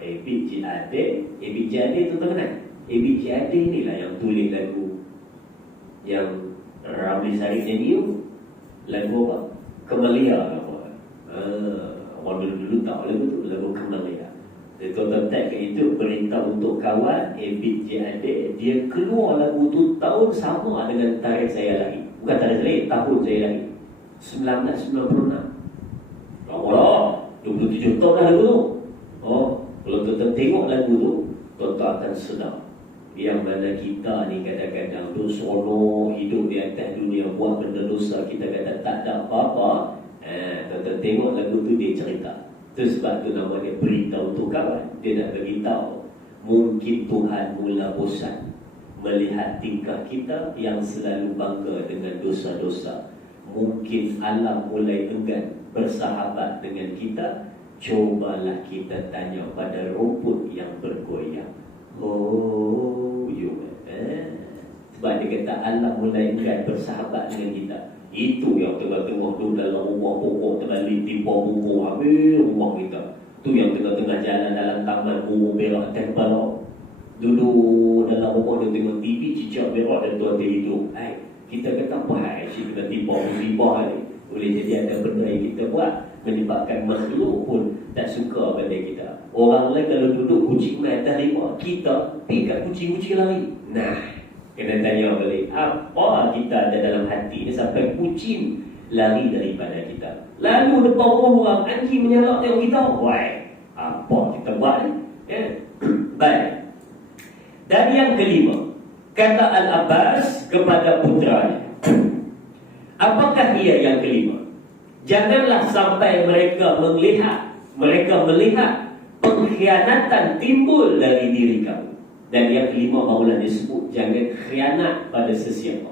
Ebit G.Ade tu kenal? Ebit G.Ade ni lah yang tulis lagu yang Ramli Sarip nyanyi. Lagu apa? Kemalia apa? Orang dulu tahu lagu tu, lagu Kemalia. Jadi tuan-tuan tag ke itu, berita untuk kawan, Ebit G.Ade. Dia keluar lagu tu tahun sama dengan tarikh saya lahir. Bukan tarikh saya lahir, tahun saya lahir, 1996. Allah, 27 tahun dah lagu tu. Kalau tuan-tuan tengok lagu tu, tuan-tuan akan sedar yang mana kita ni kadang-kadang tu seronok hidup di atas dunia, buat benda dosa, kita kata tak ada apa-apa. Tuan-tuan tengok lagu tu, dia cerita. Itu sebab tu nama dia berita untuk kawan. Dia nak beritahu, mungkin Tuhan mula bosan melihat tingkah kita yang selalu bangga dengan dosa-dosa. Mungkin alam mulai enggan bersahabat dengan kita. Cobalah kita tanya pada rumput yang bergoyang. Sebab dia kata alam mulai enggan bersahabat dengan kita. Itu yang tengah-tengah tu dalam rumah pokok, tengah limpah buku habis rumah kita. Tu yang tengah-tengah jalan dalam taman buku berak tempel. Dulu dalam rumah dia tengok TV, cicak berak dan tuan dia hidup. Kita kata apa si kita tiba musibah ni. Boleh jadi ada benda yang kita buat menyebabkan makhluk pun tak suka pada kita. Orang lain kalau duduk kucing main atas rimah, kita pergi kat kucing-kucing lari. Nah, kena tanya balik, apa kita ada dalam hati ni sampai kucing lari daripada kita. Lalu depan rumah orang, anjing menyalak tengok kita. Why? Apa kita buat ni? Baik. Dan yang kelima, kata Al-Abbas kepada putranya, apakah ia yang kelima? Janganlah sampai mereka melihat pengkhianatan timbul dari diri kamu. Dan yang kelima barulah disebut, jangan khianat pada sesiapa.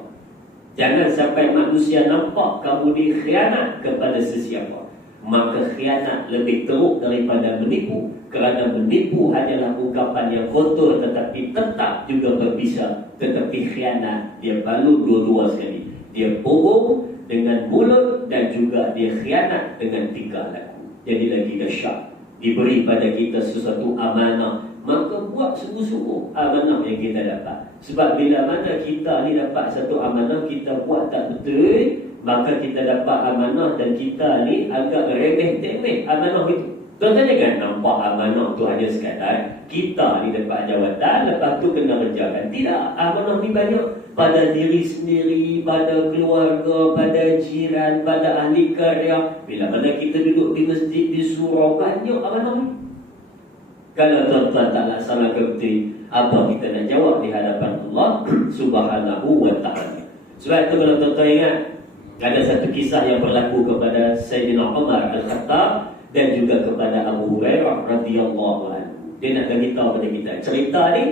Jangan sampai manusia nampak kamu dikhianat kepada sesiapa. Maka khianat lebih teruk daripada menipu, Kerana menipu hanyalah ungkapan yang kotor tetapi tetap juga berbisa, tetapi khianat dia balut dua-dua sekali. Dia bohong dengan mulut dan juga dia khianat dengan tingkah laku. Jadi lagi dahsyat. Diberi pada kita sesuatu amanah, maka buat sungguh-sungguh amanah yang kita dapat. Sebab bila mana kita ni dapat satu amanah, kita buat tak betul, maka kita dapat amanah dan kita ni agak remeh-temeh amanah itu. Tuan-tuan jangan nampak amanah tu hanya sekadar kita ni dapat jawatan, lepas tu kena kerjakan. Tidak, amanah ni banyak pada diri sendiri, pada keluarga, pada jiran, pada ahli karya. Bila mana kita duduk di masjid, di surau, banyak amanah ni. Kalau tuan-tuan tak laksanakan betul, apa kita nak jawab di hadapan Allah Subhanahu wa ta'ala. Sebab itu kalau tuan-tuan ingat, ada satu kisah yang berlaku kepada Sayyidina Umar Al-Khattab dan juga kepada Abu Hurairah radhiyallahu anhu. Dia nak bagi tahu kepada kita, cerita ni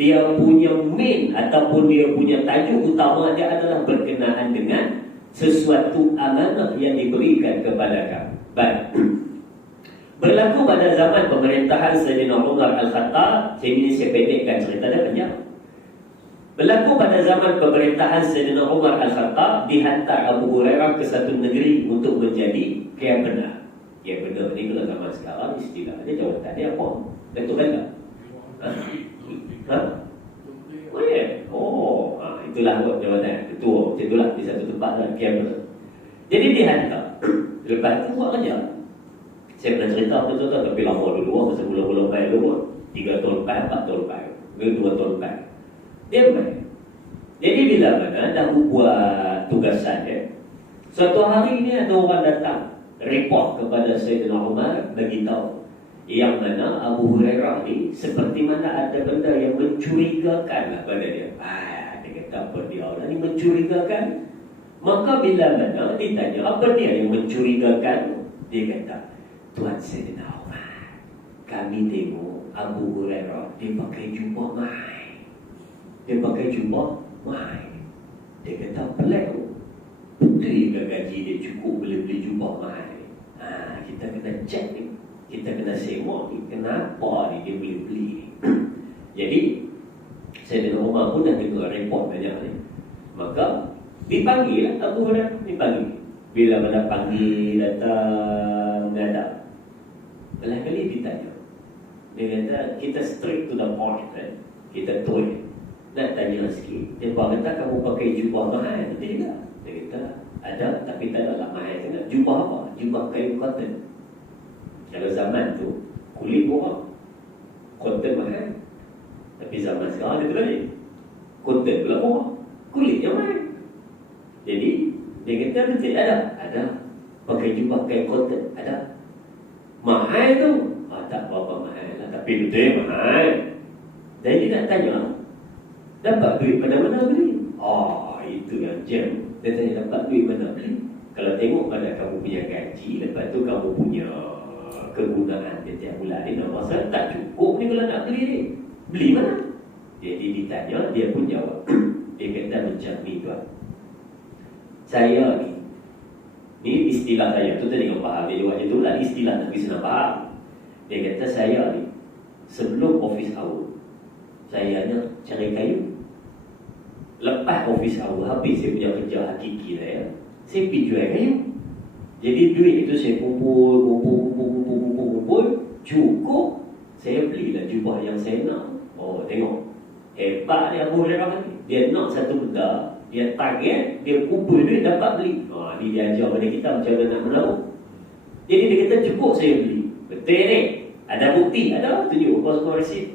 dia punya main ataupun dia punya tajuk utama dia adalah berkenaan dengan sesuatu amanah yang diberikan kepada kamu. Baik. Berlaku pada zaman pemerintahan Sayyidina Umar Al-Khattab. Saya pendekkan cerita dia panjang. Berlaku pada zaman pemerintahan Sayyidina Umar Al-Khattab, dihantar Abu Hurairah ke satu negeri untuk menjadi cabinet. Yang benar ni kalau zaman sekarang istilahnya jawatan dia apa? Betul kan tak? Ha? Oh ya? Oh, itulah jawatan ketua. Itulah di satu tempat lah, cabinet. Jadi dihantar. Lepas tu buat kerja. Saya pernah cerita betul-betul tapi lama dulu, masa mula-mula bayar dulu 3 tahun lepas, 4 tahun lepas, 2 tahun lepas. Dia bayar. Jadi bila mana dah buat tugasan dia, suatu hari ni ada orang datang report kepada Sayyidina Umar, bagi tahu yang mana Abu Hurairah ni seperti mana ada benda yang mencurigakan pada dia. Dia kata apa dia orang ni mencurigakan. Maka bila mana ditanya apa dia yang mencurigakan, dia kata, Tuan Sayyidina Umar, kami tengok Abu Hurairah dia pakai jubah mai. Dia pakai jubah mai. Dia kata pelik tu. Betul ke gaji dia cukup boleh beli jubah mai? Kita kena cek ni. Kita kena semok ni. Kenapa ni dia boleh beli ni? Jadi Sayyidina Umar pun dah dengar report banyak ni. Maka dipanggil lah Abu Hurairah. Dipanggil. Bila mana panggil datang menghadap, belah kali ditanya. Dia kata kita straight to the point kan? Kita tuai. Nak tanya sikit. Dia kata kamu pakai jubah mahal? Betul juga. Dia kata ada tapi tak ada lah mahal sangat. Jubah apa? Jubah kain cotton. Kalau zaman tu kulit murah, cotton mahal. Tapi zaman sekarang dia terbalik. Cotton pula murah, kulit yang mahal. Jadi dia kata betul ada. Pakai jubah kain cotton ada. Mahal tu tak berapa mahal lah, tapi betul mahal. Jadi nak tanya, dapat duit pada mana beli? Itu yang jam. Dia tanya dapat duit mana beli? Kalau tengok pada kamu punya gaji, lepas tu kamu punya kegunaan setiap bulan ni, nak rasa tak cukup ni kalau nak beli ni. Beli mana? Jadi ditanya, dia pun jawab. Dia kata macam ni tuan. Saya ni istilah saya tu tadi kau faham. Dia jawab itu lah istilah tapi senang faham. Dia kata saya ni sebelum office hour saya hanya cari kayu. Lepas office hour habis saya punya kerja hakiki saya pergi jual kayu. Jadi duit itu saya kumpul cukup, saya belilah jubah yang saya nak. Tengok hebat dia Abu Hurairah ni. Dia nak satu benda, dia target, dia kumpul duit dapat beli. Ni dia ajar pada kita macam mana nak menang. Jadi dia kata cukup saya beli. Betul ni? Ada bukti? Ada, tunjuk semua resit.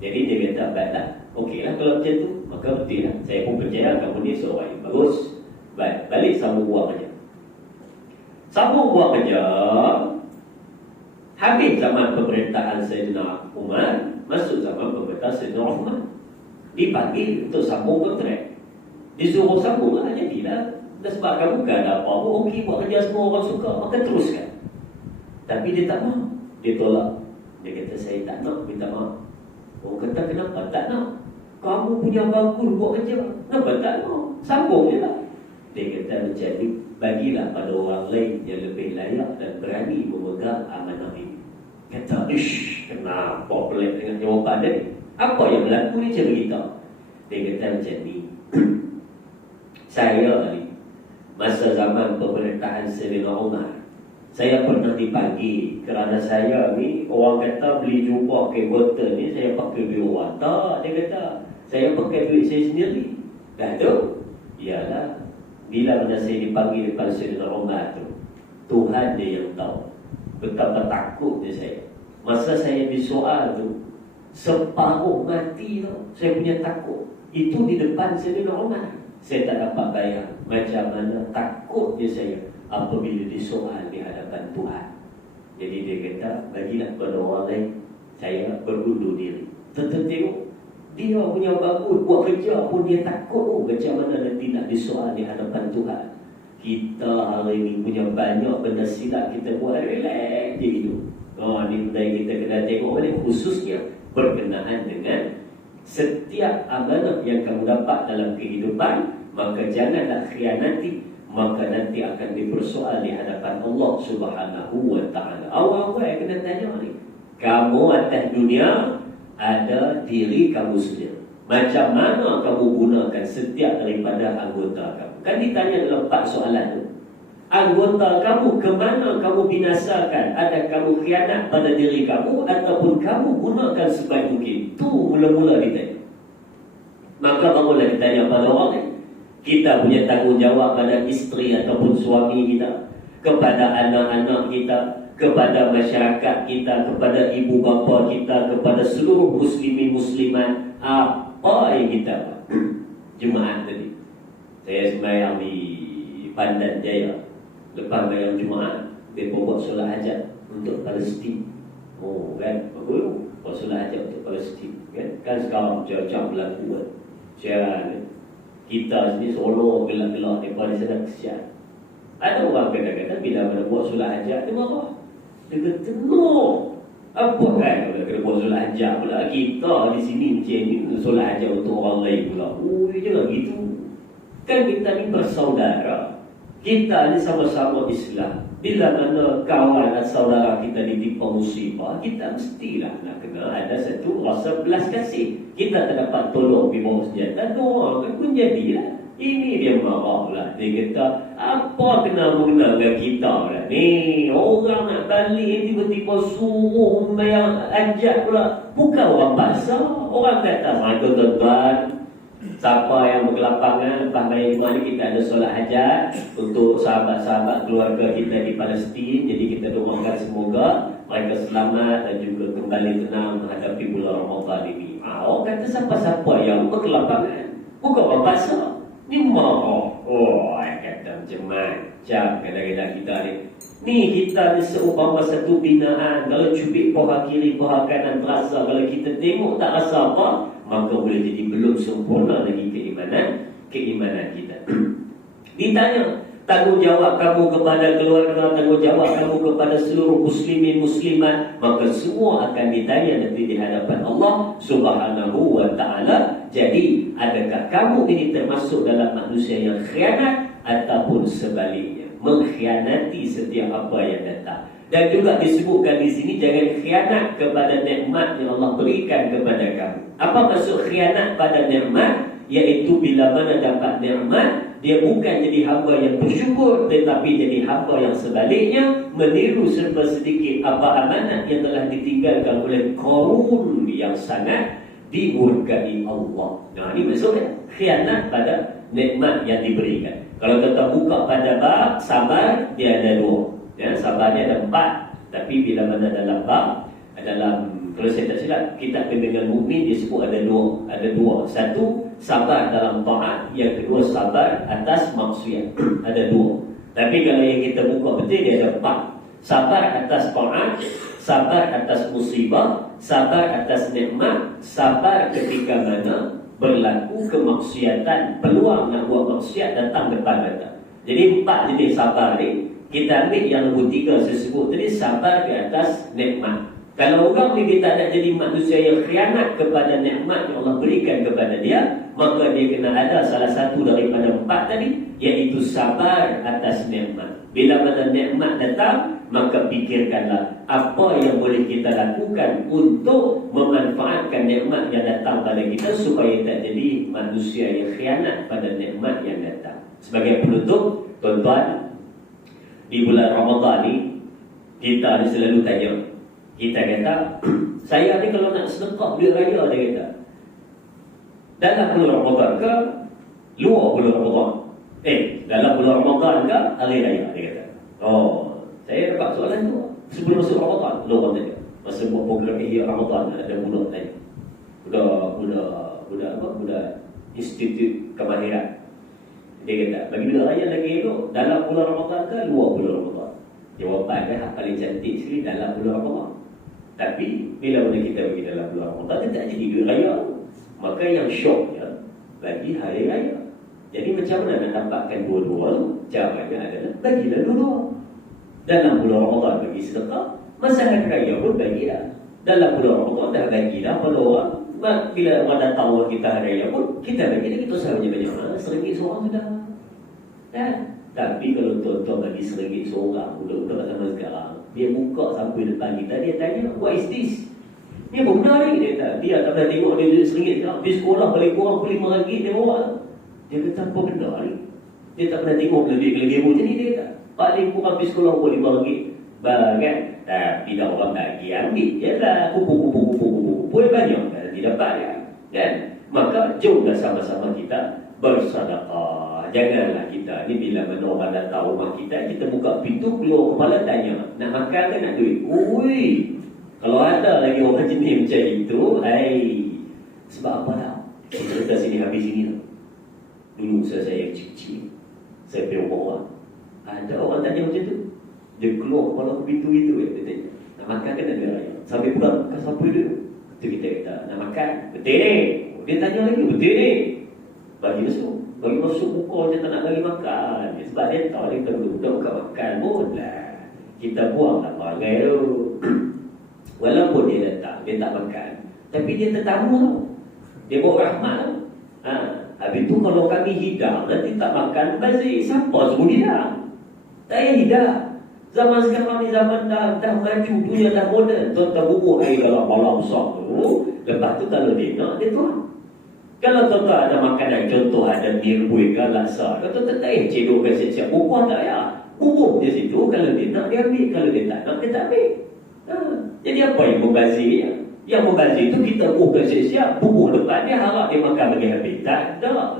Jadi dia kata baiklah. Okeylah kalau macam tu, maka betul lah. Saya pun percaya kamu ni seorang yang bagus. Baik, balik sambung buat kerja. Sambung buat kerja. Habis zaman pemerintahan Sayyidina Umar, masuk zaman pemerintahan Sayyidina Uthman. Dipanggil untuk sambung kontrak. Disuruh sambung lah, jadilah. Dan sebab kamu kan ada apa-apa, okey buat kerja semua orang suka, maka teruskan. Tapi dia tak mahu. Dia tolak. Dia kata saya tak nak, minta maaf. Orang kata kenapa tak nak? Kamu punya bagus buat kerja, kenapa tak nak? Sambung je lah. Dia kata macam ni, bagilah pada orang lain yang lebih layak dan berani memegang amanah ini. Kata, ish, kenapa pelik dengan jawapan dia ni? Apa yang berlaku ni macam kita? Dia kata macam ni. Saya ni, masa zaman pemerintahan Sayyidina Umar, saya pernah dipanggil kerana saya ni, orang kata beli jubah ke botol ni, saya pakai duit orang. Tak, dia kata, saya pakai duit saya sendiri. Dah tu? Iyalah. Bila mana saya dipanggil depan Sayyidina Umar tu, Tuhan dia yang tahu betapa takutnya saya. Masa saya disoal tu, separuh mati tu, saya punya takut. Itu di depan Sayyidina Umar. Saya tak dapat bayang macam mana takutnya saya apabila disoal di hadapan Tuhan. Jadi dia kata, bagilah kepada orang lain, saya berundur diri. Tengok, dia punya bagus, buat kerja pun dia takut macam mana nanti nak disoal di hadapan Tuhan. Kita hari ni punya banyak benda silap kita buat, relax je hidup. Ni benda yang kita kena tengok ni, khususnya berkenaan dengan setiap amanah yang kamu dapat dalam kehidupan, maka janganlah khianati, maka nanti akan dipersoal di hadapan Allah Subhanahu wa ta'ala. Awal-awal kena tanya ni, kamu atas dunia ada diri kamu sendiri. Macam mana kamu gunakan setiap daripada anggota kamu? Kan ditanya dalam 4 soalan tu. Anggota kamu, ke mana kamu binasakan? Ada kamu khianat pada diri kamu ataupun kamu gunakan sebaik mungkin? Tu mula-mula ditanya. Maka barulah ditanya pada orang ni. Kita punya tanggungjawab pada isteri ataupun suami kita, kepada anak-anak kita, kepada masyarakat kita, kepada ibu bapa kita, kepada seluruh muslimin muslimat, apa yang kita buat. Jumaat tadi saya sembahyang di Pandan Jaya. Lepas bayang Jumaat, mereka buat solat hajat untuk Palestin. Kan? Bagus. Buat solat hajat untuk Palestin. Kan sekarang macam berlaku kan. Siaran kita sini seolah gelak-gelak daripada sana kesian. Ada orang kadang-kadang bila mana buat solat hajat, dia marah. Dia kata, no, apa kan kena buat solat hajat pula? Kita di sini macam ni, solat hajat untuk orang lain pula. Jangan gitu. Kan kita ni bersaudara. Kita ni sama-sama Islam. Bila mana kawan dan saudara kita ditimpa musibah, kita mestilah nak kena ada satu rasa belas kasih. Kita tak dapat tolong di bawah senjata, doa kan pun jadilah. Ini dia marah lah. Dia kata, apa kena mengenal kita lah ni? Orang nak balik tiba-tiba suruh membayar hajat pula. Bukan orang pasar. Orang kata, itu tuan-tuan, siapa yang berkelapangan lepas bayar Jumaat ni, kita ada solat hajat untuk sahabat-sahabat keluarga kita di Palestin. Jadi kita doakan semoga mereka selamat dan juga kembali tenang menghadapi bulan Ramadan ini. Orang kata siapa-siapa yang berkelapangan, bukan orang pasar. Ni marah. Kata macam kadang-kadang kita ni. Ni kita ni seumpama satu binaan. Kalau cubit paha kiri, paha kanan terasa. Kalau kita tengok tak rasa apa, maka boleh jadi belum sempurna lagi keimanan kita. Ditanya, tanggungjawab kamu kepada keluarga, tanggungjawab kamu kepada seluruh muslimin muslimat, maka semua akan ditanya nanti di hadapan Allah Subhanahu wa ta'ala. Jadi, adakah kamu ini termasuk dalam manusia yang khianat ataupun sebaliknya, mengkhianati setiap apa yang datang? Dan juga disebutkan di sini, jangan khianat kepada nikmat yang Allah berikan kepada kamu. Apa maksud khianat pada nikmat? Iaitu bila mana dapat nikmat, dia bukan jadi hamba yang bersyukur, tetapi jadi hamba yang sebaliknya, meniru serba sedikit apa amanat yang telah ditinggalkan oleh Qarun yang sangat dimurkai Allah. Ini maksudnya khianat pada nikmat yang diberikan. Kalau kita buka pada bab sabar, dia ada 2. Sabar dia ada 4. Tapi bila mana dalam bab, kalau saya tak silap, kitab Bimbingan Mukmin disebut ada 2. Ada 2. Satu, sabar dalam taat. Yang kedua, sabar atas maksiat. Ada 2. Tapi kalau yang kita buka betul, dia ada 4. Sabar atas taat, sabar atas musibah, sabar atas nikmat, sabar ketika mana berlaku kemaksiatan, peluang nak buat maksiat datang depan mata. Jadi 4 jenis sabar ni. Kita ambil yang nombor 3 saya sebut tadi, sabar di atas nikmat. Kalau orang ni dia tak nak jadi manusia yang khianat kepada nikmat yang Allah berikan kepada dia, maka dia kena ada salah satu daripada 4 tadi. tadi? Iaitu sabar atas nikmat. Bila mana nikmat datang, maka fikirkanlah apa yang boleh kita lakukan untuk memanfaatkan nikmat yang datang pada kita supaya tak jadi manusia yang khianat pada nikmat yang datang. Sebagai penutup, tuan-tuan, di bulan Ramadan ni kita ni selalu tanya. Kita kata, saya ni kalau nak sedekah duit raya, dia kata, dalam bulan Ramadan ke luar bulan Ramadan? Dalam bulan Ramadan ke hari raya, dia kata. Oh, saya dapat soalan tu sebelum masuk Ramadan. Lu orang tanya, masa buat program Ihya Ramadan, ada budak tanya, budak Institut Kemahiran. Dia kata, bagi duit raya lagi elok dalam bulan Ramadan ke luar bulan Ramadan? Jawapan dia paling cantik sekali, dalam bulan Ramadan. Tapi bila mana kita pergi dalam bulan Ramadan, dia tak jadi duit raya. Maka yang syoknya bagi hari raya. Jadi macam mana nak dapatkan dua-dua? Caranya adalah bagilah dua-dua. Dalam bulan Ramadan bagi sedekah, masa hari raya pun bagilah. Dalam bulan Ramadan dah bagilah pada orang. Bila orang datang orang kita hari raya pun, kita bagilah, kita usah banyak-banyak. RM1 seorang sudah. Kan? Tapi kalau tuan-tuan bagi RM1 seorang, budak-budak zaman sekarang, dia buka sampai depan kita, dia tanya, what is this? Ni apa benda ni? Dia kata, dia tak pernah tengok dia RM1 sekarang. Di sekolah balik kurang RM5 dia bawa. Dia kata, apa benda ni? Dia tak pernah tengok lebih-lebih macam ni. Dia kata, paling kurang di sekolah RM5. Kan? Tapi dah orang bagi, ambil je lah. Kupu-kupu banyak kan? Dia dapat kan? Maka jomlah sama-sama kita bersedekah. Janganlah kita ni bila mana orang datang rumah kita, kita buka pintu, keluar kepala tanya, nak makan ke nak duit? Ui, kalau ada lagi orang jenis macam itu, sebab apa tau? Cerita sini habis sini tau. Dulu saya kecil-kecil, saya pergi rumah orang, ada orang tanya macam tu. Dia keluar kepala ke pintu itu, dia tanya, nak makan ke nak duit? Sampai pulang, kan siapa dia? Itu kita kata, nak makan? Betul ni? Dia tanya lagi, betul ni? Bagi masuk buka je tak nak bagi makan. Sebab dia tahu dia kata budak bukan makan pun lah. Kita buang lah bagai tu. Walaupun dia datang, dia tak makan, tapi dia tetamu tu. Dia bawa rahmat tu. Habis tu kalau kami hidang, nanti tak makan, bazir. Siapa suruh hidang? Tak payah hidang. Zaman sekarang ni zaman dah maju, dunia dah moden. Tuan-tuan bubuk air dalam balang besar tu. Lepas tu kalau dia nak, dia tuang. Kalau tuan-tuan ada makanan, contoh ada mirbuih ke laksa, kalau tuan-tuan tak payah cedokkan siap-siap, bubuh tak payah. Bubuh dia situ, kalau dia nak dia ambil, kalau dia tak nak dia tak ambil. Jadi apa yang membazir dia? Yang membazir itu kita bubuhkan siap-siap, bubuh depan dia, harap dia makan bagi habis. Tak lah.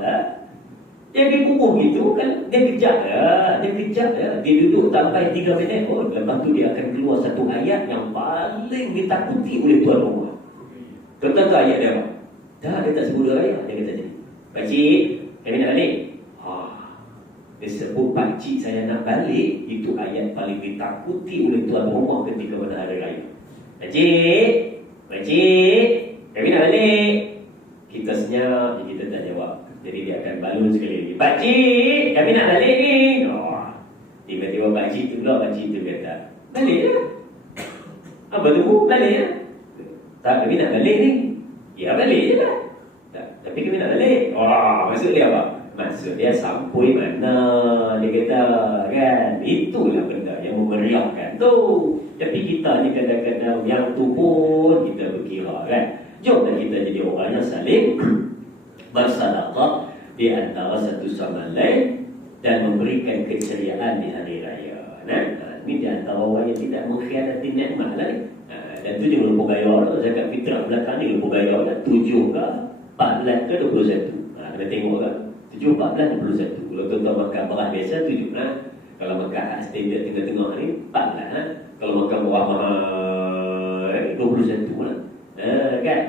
Jadi bubuh itu kan, dia kejap lah. Dia duduk sampai 3 minit, lepas tu dia akan keluar satu ayat yang paling ditakuti oleh tuan rumah. Tuan-tuan tahu ayat dia apa? Dia tak sebut raya. Dia kata je, pakcik, kami nak balik. Dia sebut pakcik saya nak balik. Itu ayat paling ditakuti oleh tuan rumah ketika pada hari raya. Pakcik, kami nak balik. Kita senyap, kita tak jawab. Jadi dia akan balun sekali lagi, pakcik, kami nak balik ni. Tiba-tiba pakcik tu pula, pakcik tu kata, balik lah. Apa tu? Balik lah. Tak, kami nak balik ni. Ya balik je lah. Tapi kami nak balik. Maksud dia apa? Maksud dia sampai mana? Dia kata kan, itulah benda yang memeriahkan tu. Tapi kita ni kadang-kadang yang tu pun kita berkira kan. Jomlah kita jadi orang yang saling bersedekah di antara satu sama lain dan memberikan keceriaan di hari raya. Ini di antara orang yang tidak mengkhianati nikmat lah ni. Dan 7 lupa gaya lah. Zakat fitrah belakang ni lupa gaya lah. 7 ke 14 ke 21. Kena tengok kan. 7, 14, 21. Kalau tuan-tuan makan beras biasa 7 lah. Kalau makan hak standard tengah-tengah ni 14 lah. Kalau makan beras 21 lah. Kan?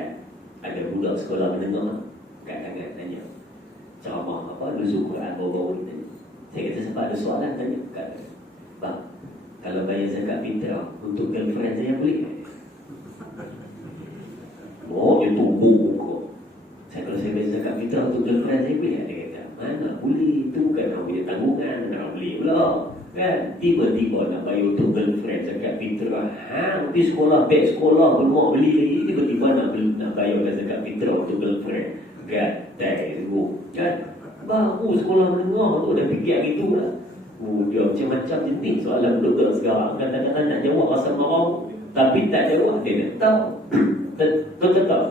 Ada budak sekolah menengah kat tanya, ceramah apa, nuzul Quran baru-baru ni tanya. Saya kata sebab ada soalan tanya, kata, bang, kalau bayar zakat fitrah untuk girlfriend saya boleh? Dia tunggu kok. Kalau saya bayar zakat fitrah untuk girlfriend saya boleh? Dia kata, mana boleh, itu bukan nak punya tanggungan, nak beli pula kan. Tiba-tiba nak bayar untuk girlfriend zakat fitrah, pergi sekolah, beg sekolah pun mau beli lagi. Tiba-tiba nak bayar zakat fitrah untuk girlfriend kan. Tak kan. baru sekolah menengah tu dah fikir gitu lah. Dia macam-macam jenis soalan doktor sekarang. Kadang-kadang nak jawab rasa marah, tapi tak jawab, dia tak tahu. Tetap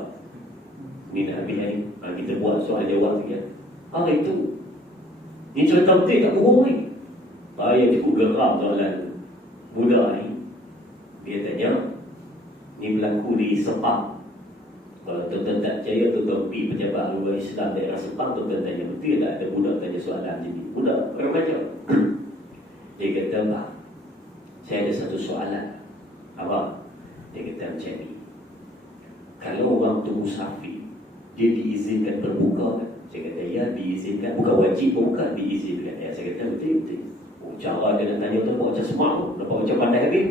ni nak habis hari, kita buat soal jawab sikit. Itu ni cerita betul tak bohong ni. Saya cukup geram soalan budak ni. Dia tanya, ni berlaku di Sepang. Kalau tuan-tuan tak percaya, tuan-tuan pergi pejabat luar Islam daerah Sepang, tuan-tuan tanya, betul tak ada budak tanya soalan macam ni? Budak remaja. Dia kata, Pak, saya ada satu soalan. Apa? Dia kata macam ni. Kalau orang tu musafir, dia diizinkan berbuka kan? Saya kata, ya diizinkan. Bukan wajib bukan, diizinkan. Ya, saya kata, betul-betul. Cara dia nak tanya tu macam smart tu. Nampak macam pandai habis.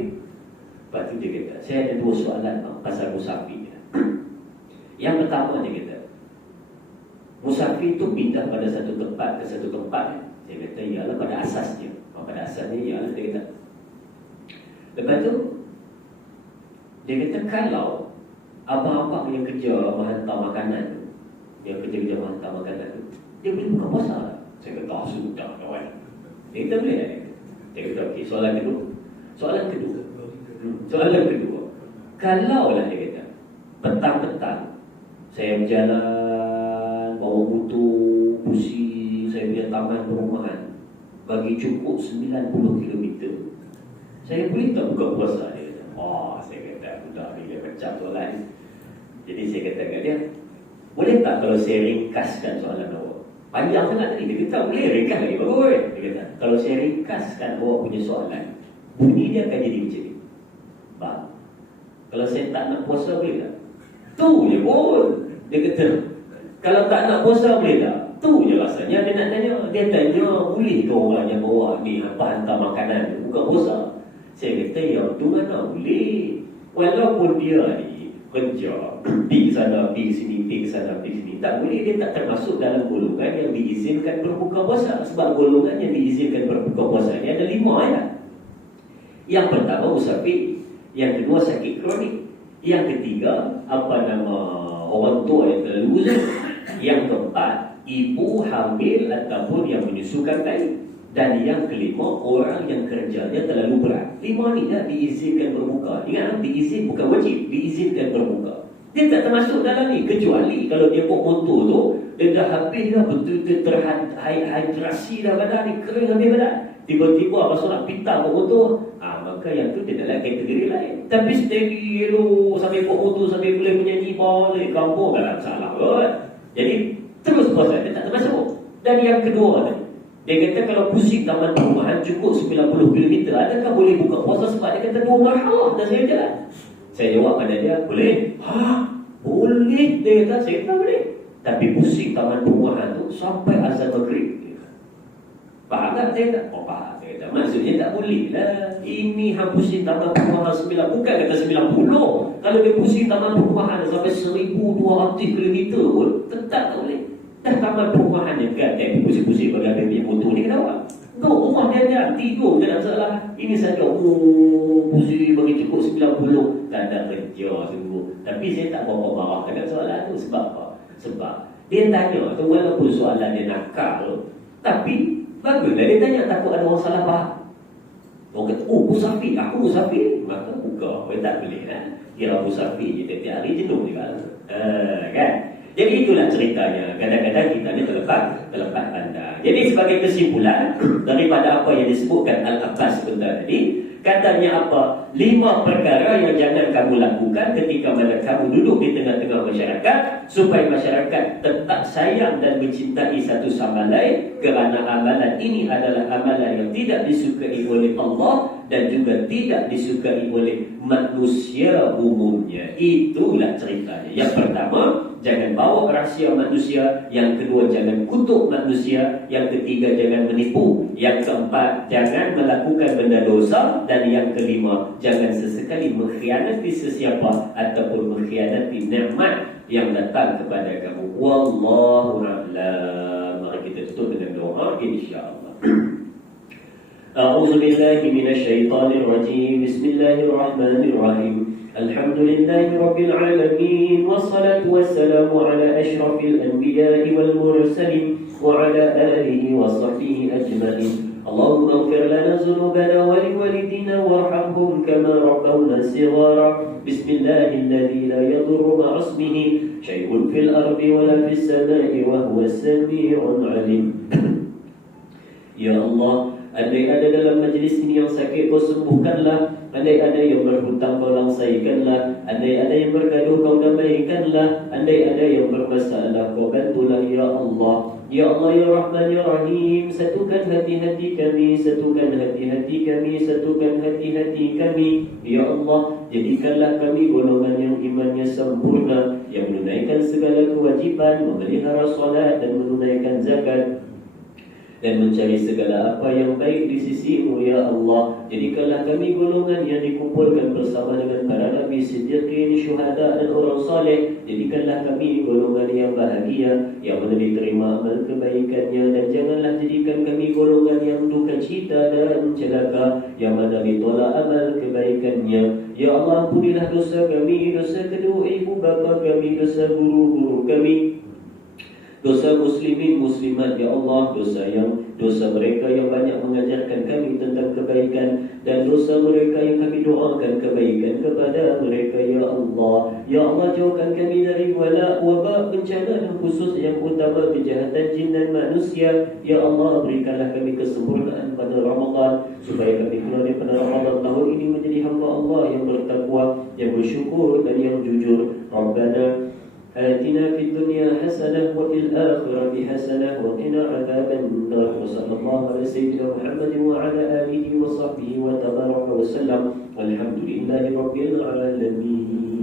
Lepas tu dia kata, saya ada dua soalan pasal musafir. Yang pertama dia kata, musafir tu pindah pada satu tempat ke satu tempat. Saya kata, ialah pada asasnya. Pada asasnya ialah, dia kata. Lepas tu, dia kata, kalau abang-abang yang kerja menghantar makanan tu, yang kerja-kerja menghantar makanan tu, dia boleh buka puasa. Saya kata, sudah kawan. Dia kata, boleh tak? Dia kata, okey, soalan kedua. Soalan kedua. Kalau lah dia kata, petang-petang, saya berjalan, bawa motor, pusing, saya punya taman perumahan, bagi cukup 90 km. Saya boleh tak buka puasa? Dia kata, saya kata, budak ni dia macam soalan. Jadi saya kata kat dia, boleh tak kalau saya ringkaskan soalan awak? Panjang sangat tadi. Dia kata, boleh ringkas lagi bagus. Dia kata, kalau saya ringkaskan awak punya soalan, bunyi dia akan jadi macam ni. Bang, kalau saya tak nak puasa boleh tak? Tu je pun. Dia kata, kalau tak nak puasa boleh tak? Tu je rasanya dia nak tanya. Dia tanya, boleh ke orang yang bawa ni apa hantar makanan tu buka puasa? Saya kata, ya tu mana boleh. Walaupun dia ni kerja, pergi sana, pergi sini, pergi sana, pergi sini, tak boleh. Dia tak termasuk dalam golongan yang diizinkan berbuka puasa. Sebab golongan yang diizinkan berbuka puasa ni ada 5 ya. Yang pertama musafir, yang kedua sakit kronik, yang ketiga orang tua yang terlalu, yang keempat ibu hamil ataupun yang menyusukan bayi, dan yang kelima orang yang kerjanya terlalu berat. 5 ni dah diizinkan berbuka. Ingat, diizin bukan wajib, diizinkan berbuka. Dia tak termasuk dalam ni, kecuali kalau dia bawa motor tu, dia dah habis dah, betul-betul terhidrasi dah badan ni, kering habis badan. Tiba-tiba apa nak pintar bawa motor, maka yang tu dia dalam kategori lain. Tapi steady elok, sambil bawa motor, sambil boleh menyanyi balik kampung, tak salah kot. Jadi terus puasa, dia tak termasuk. Dan yang kedua ni, dia kata kalau pusing taman perumahan cukup 90 km, adakah boleh buka puasa? Sebab dia kata 2 marhah dah saya jalan. Saya jawab pada dia, boleh. Boleh. Dia kata, saya kata boleh. Tapi pusing taman perumahan tu sampai azan maghrib. Faham tak? Saya kata, faham. Saya kata, maksudnya tak boleh lah. Ini pusing taman perumahan 9, bukan kata 90. Kalau dia pusing taman perumahan sampai 1200 km pun, tetap tak boleh. Dah taman perumahan je kan, pusing-pusing bagi habis punya motor ni kenapa? Kau rumah dia tidur, tak ada masalah. Ini saja, pusing bagi cukup 90. Tak ada kerja sungguh. Tapi saya tak berapa marah dengan soalan tu. Sebab apa? Sebab dia tanya tu, walaupun soalan dia nakal, tapi baguslah dia tanya, takut ada orang salah faham. Orang kata, musafir, aku musafir. Maka buka, tak boleh kan. Kira musafir je tiap hari, jenuh juga. Kan? Jadi itulah ceritanya. Kadang-kadang kita ni terlepas pandang. Jadi sebagai kesimpulan daripada apa yang disebutkan Al-Abbas sebentar tadi, katanya apa? 5 perkara yang jangan kamu lakukan ketika mana kamu duduk di tengah-tengah masyarakat, supaya masyarakat tetap sayang dan mencintai satu sama lain, kerana amalan ini adalah amalan yang tidak disukai oleh Allah dan juga tidak disukai oleh manusia umumnya. Itulah ceritanya. Yang pertama, jangan bawa rahsia manusia. Yang kedua, jangan kutuk manusia. Yang ketiga, jangan menipu. Yang keempat, jangan melakukan benda dosa. Dan yang kelima, jangan sesekali mengkhianati sesiapa ataupun mengkhianati nikmat yang datang kepada kamu. Wallahu a'lam. Mari kita tutup dengan doa, insya-Allah. أعوذ بالله من الشيطان الرجيم بسم الله الرحمن الرحيم الحمد لله رب العالمين والصلاة والسلام على أشرف الأنبياء والمرسلين وعلى آله وصحبه أجمعين. اللهم اغفر لنا ذنوبنا ولوالدينا وارحمهم كما ربونا صغارا. بسم الله الذي لا يضر مع اسمه شيء في الأرض ولا في السماء وهو السميع العليم. Ya Allah, andai ada dalam majlis ini yang sakit, kau sembuhkanlah. Andai ada yang berhutang, kau langsaikanlah. Andai ada yang bergaduh, kau damaikanlah. Andai ada yang bermasalah, kau bantulah ya Allah. Ya Allah, ya Rahman, ya Rahim, satukan hati-hati kami, satukan hati-hati kami, satukan hati-hati kami. Ya Allah, jadikanlah kami golongan yang imannya sempurna, yang menunaikan segala kewajiban, memelihara salat dan menunaikan zakat, dan mencari segala apa yang baik di sisi-Mu ya Allah. Jadikanlah kami golongan yang dikumpulkan bersama dengan para nabi, siddiqin, syuhada dan orang saleh. Jadikanlah kami golongan yang bahagia, yang mana diterima amal kebaikannya, dan janganlah jadikan kami golongan yang duka cita dan celaka, yang mana ditolak amal kebaikannya. Ya Allah, ampunilah dosa kami, dosa kedua ibu bapa kami, dosa guru-guru kami, dosa muslimin muslimat ya Allah, dosa mereka yang banyak mengajarkan kami tentang kebaikan, dan dosa mereka yang kami doakan kebaikan kepada mereka ya Allah. Ya Allah, jauhkan kami dari wala, wabak, bencana dan khusus yang utama kejahatan jin dan manusia. Ya Allah, berikanlah kami kesempurnaan pada Ramadan, supaya kami keluar pada Ramadan tahun ini menjadi hamba Allah yang bertakwa, yang bersyukur dan yang jujur. Rabbana آتنا في الدنيا حسنة وفي الآخرة حسنة وقنا عذاب النار. وصلى الله على سيدنا محمد وعلى آله وصحبه وتبارك وسلم والحمد لله رب العالمين.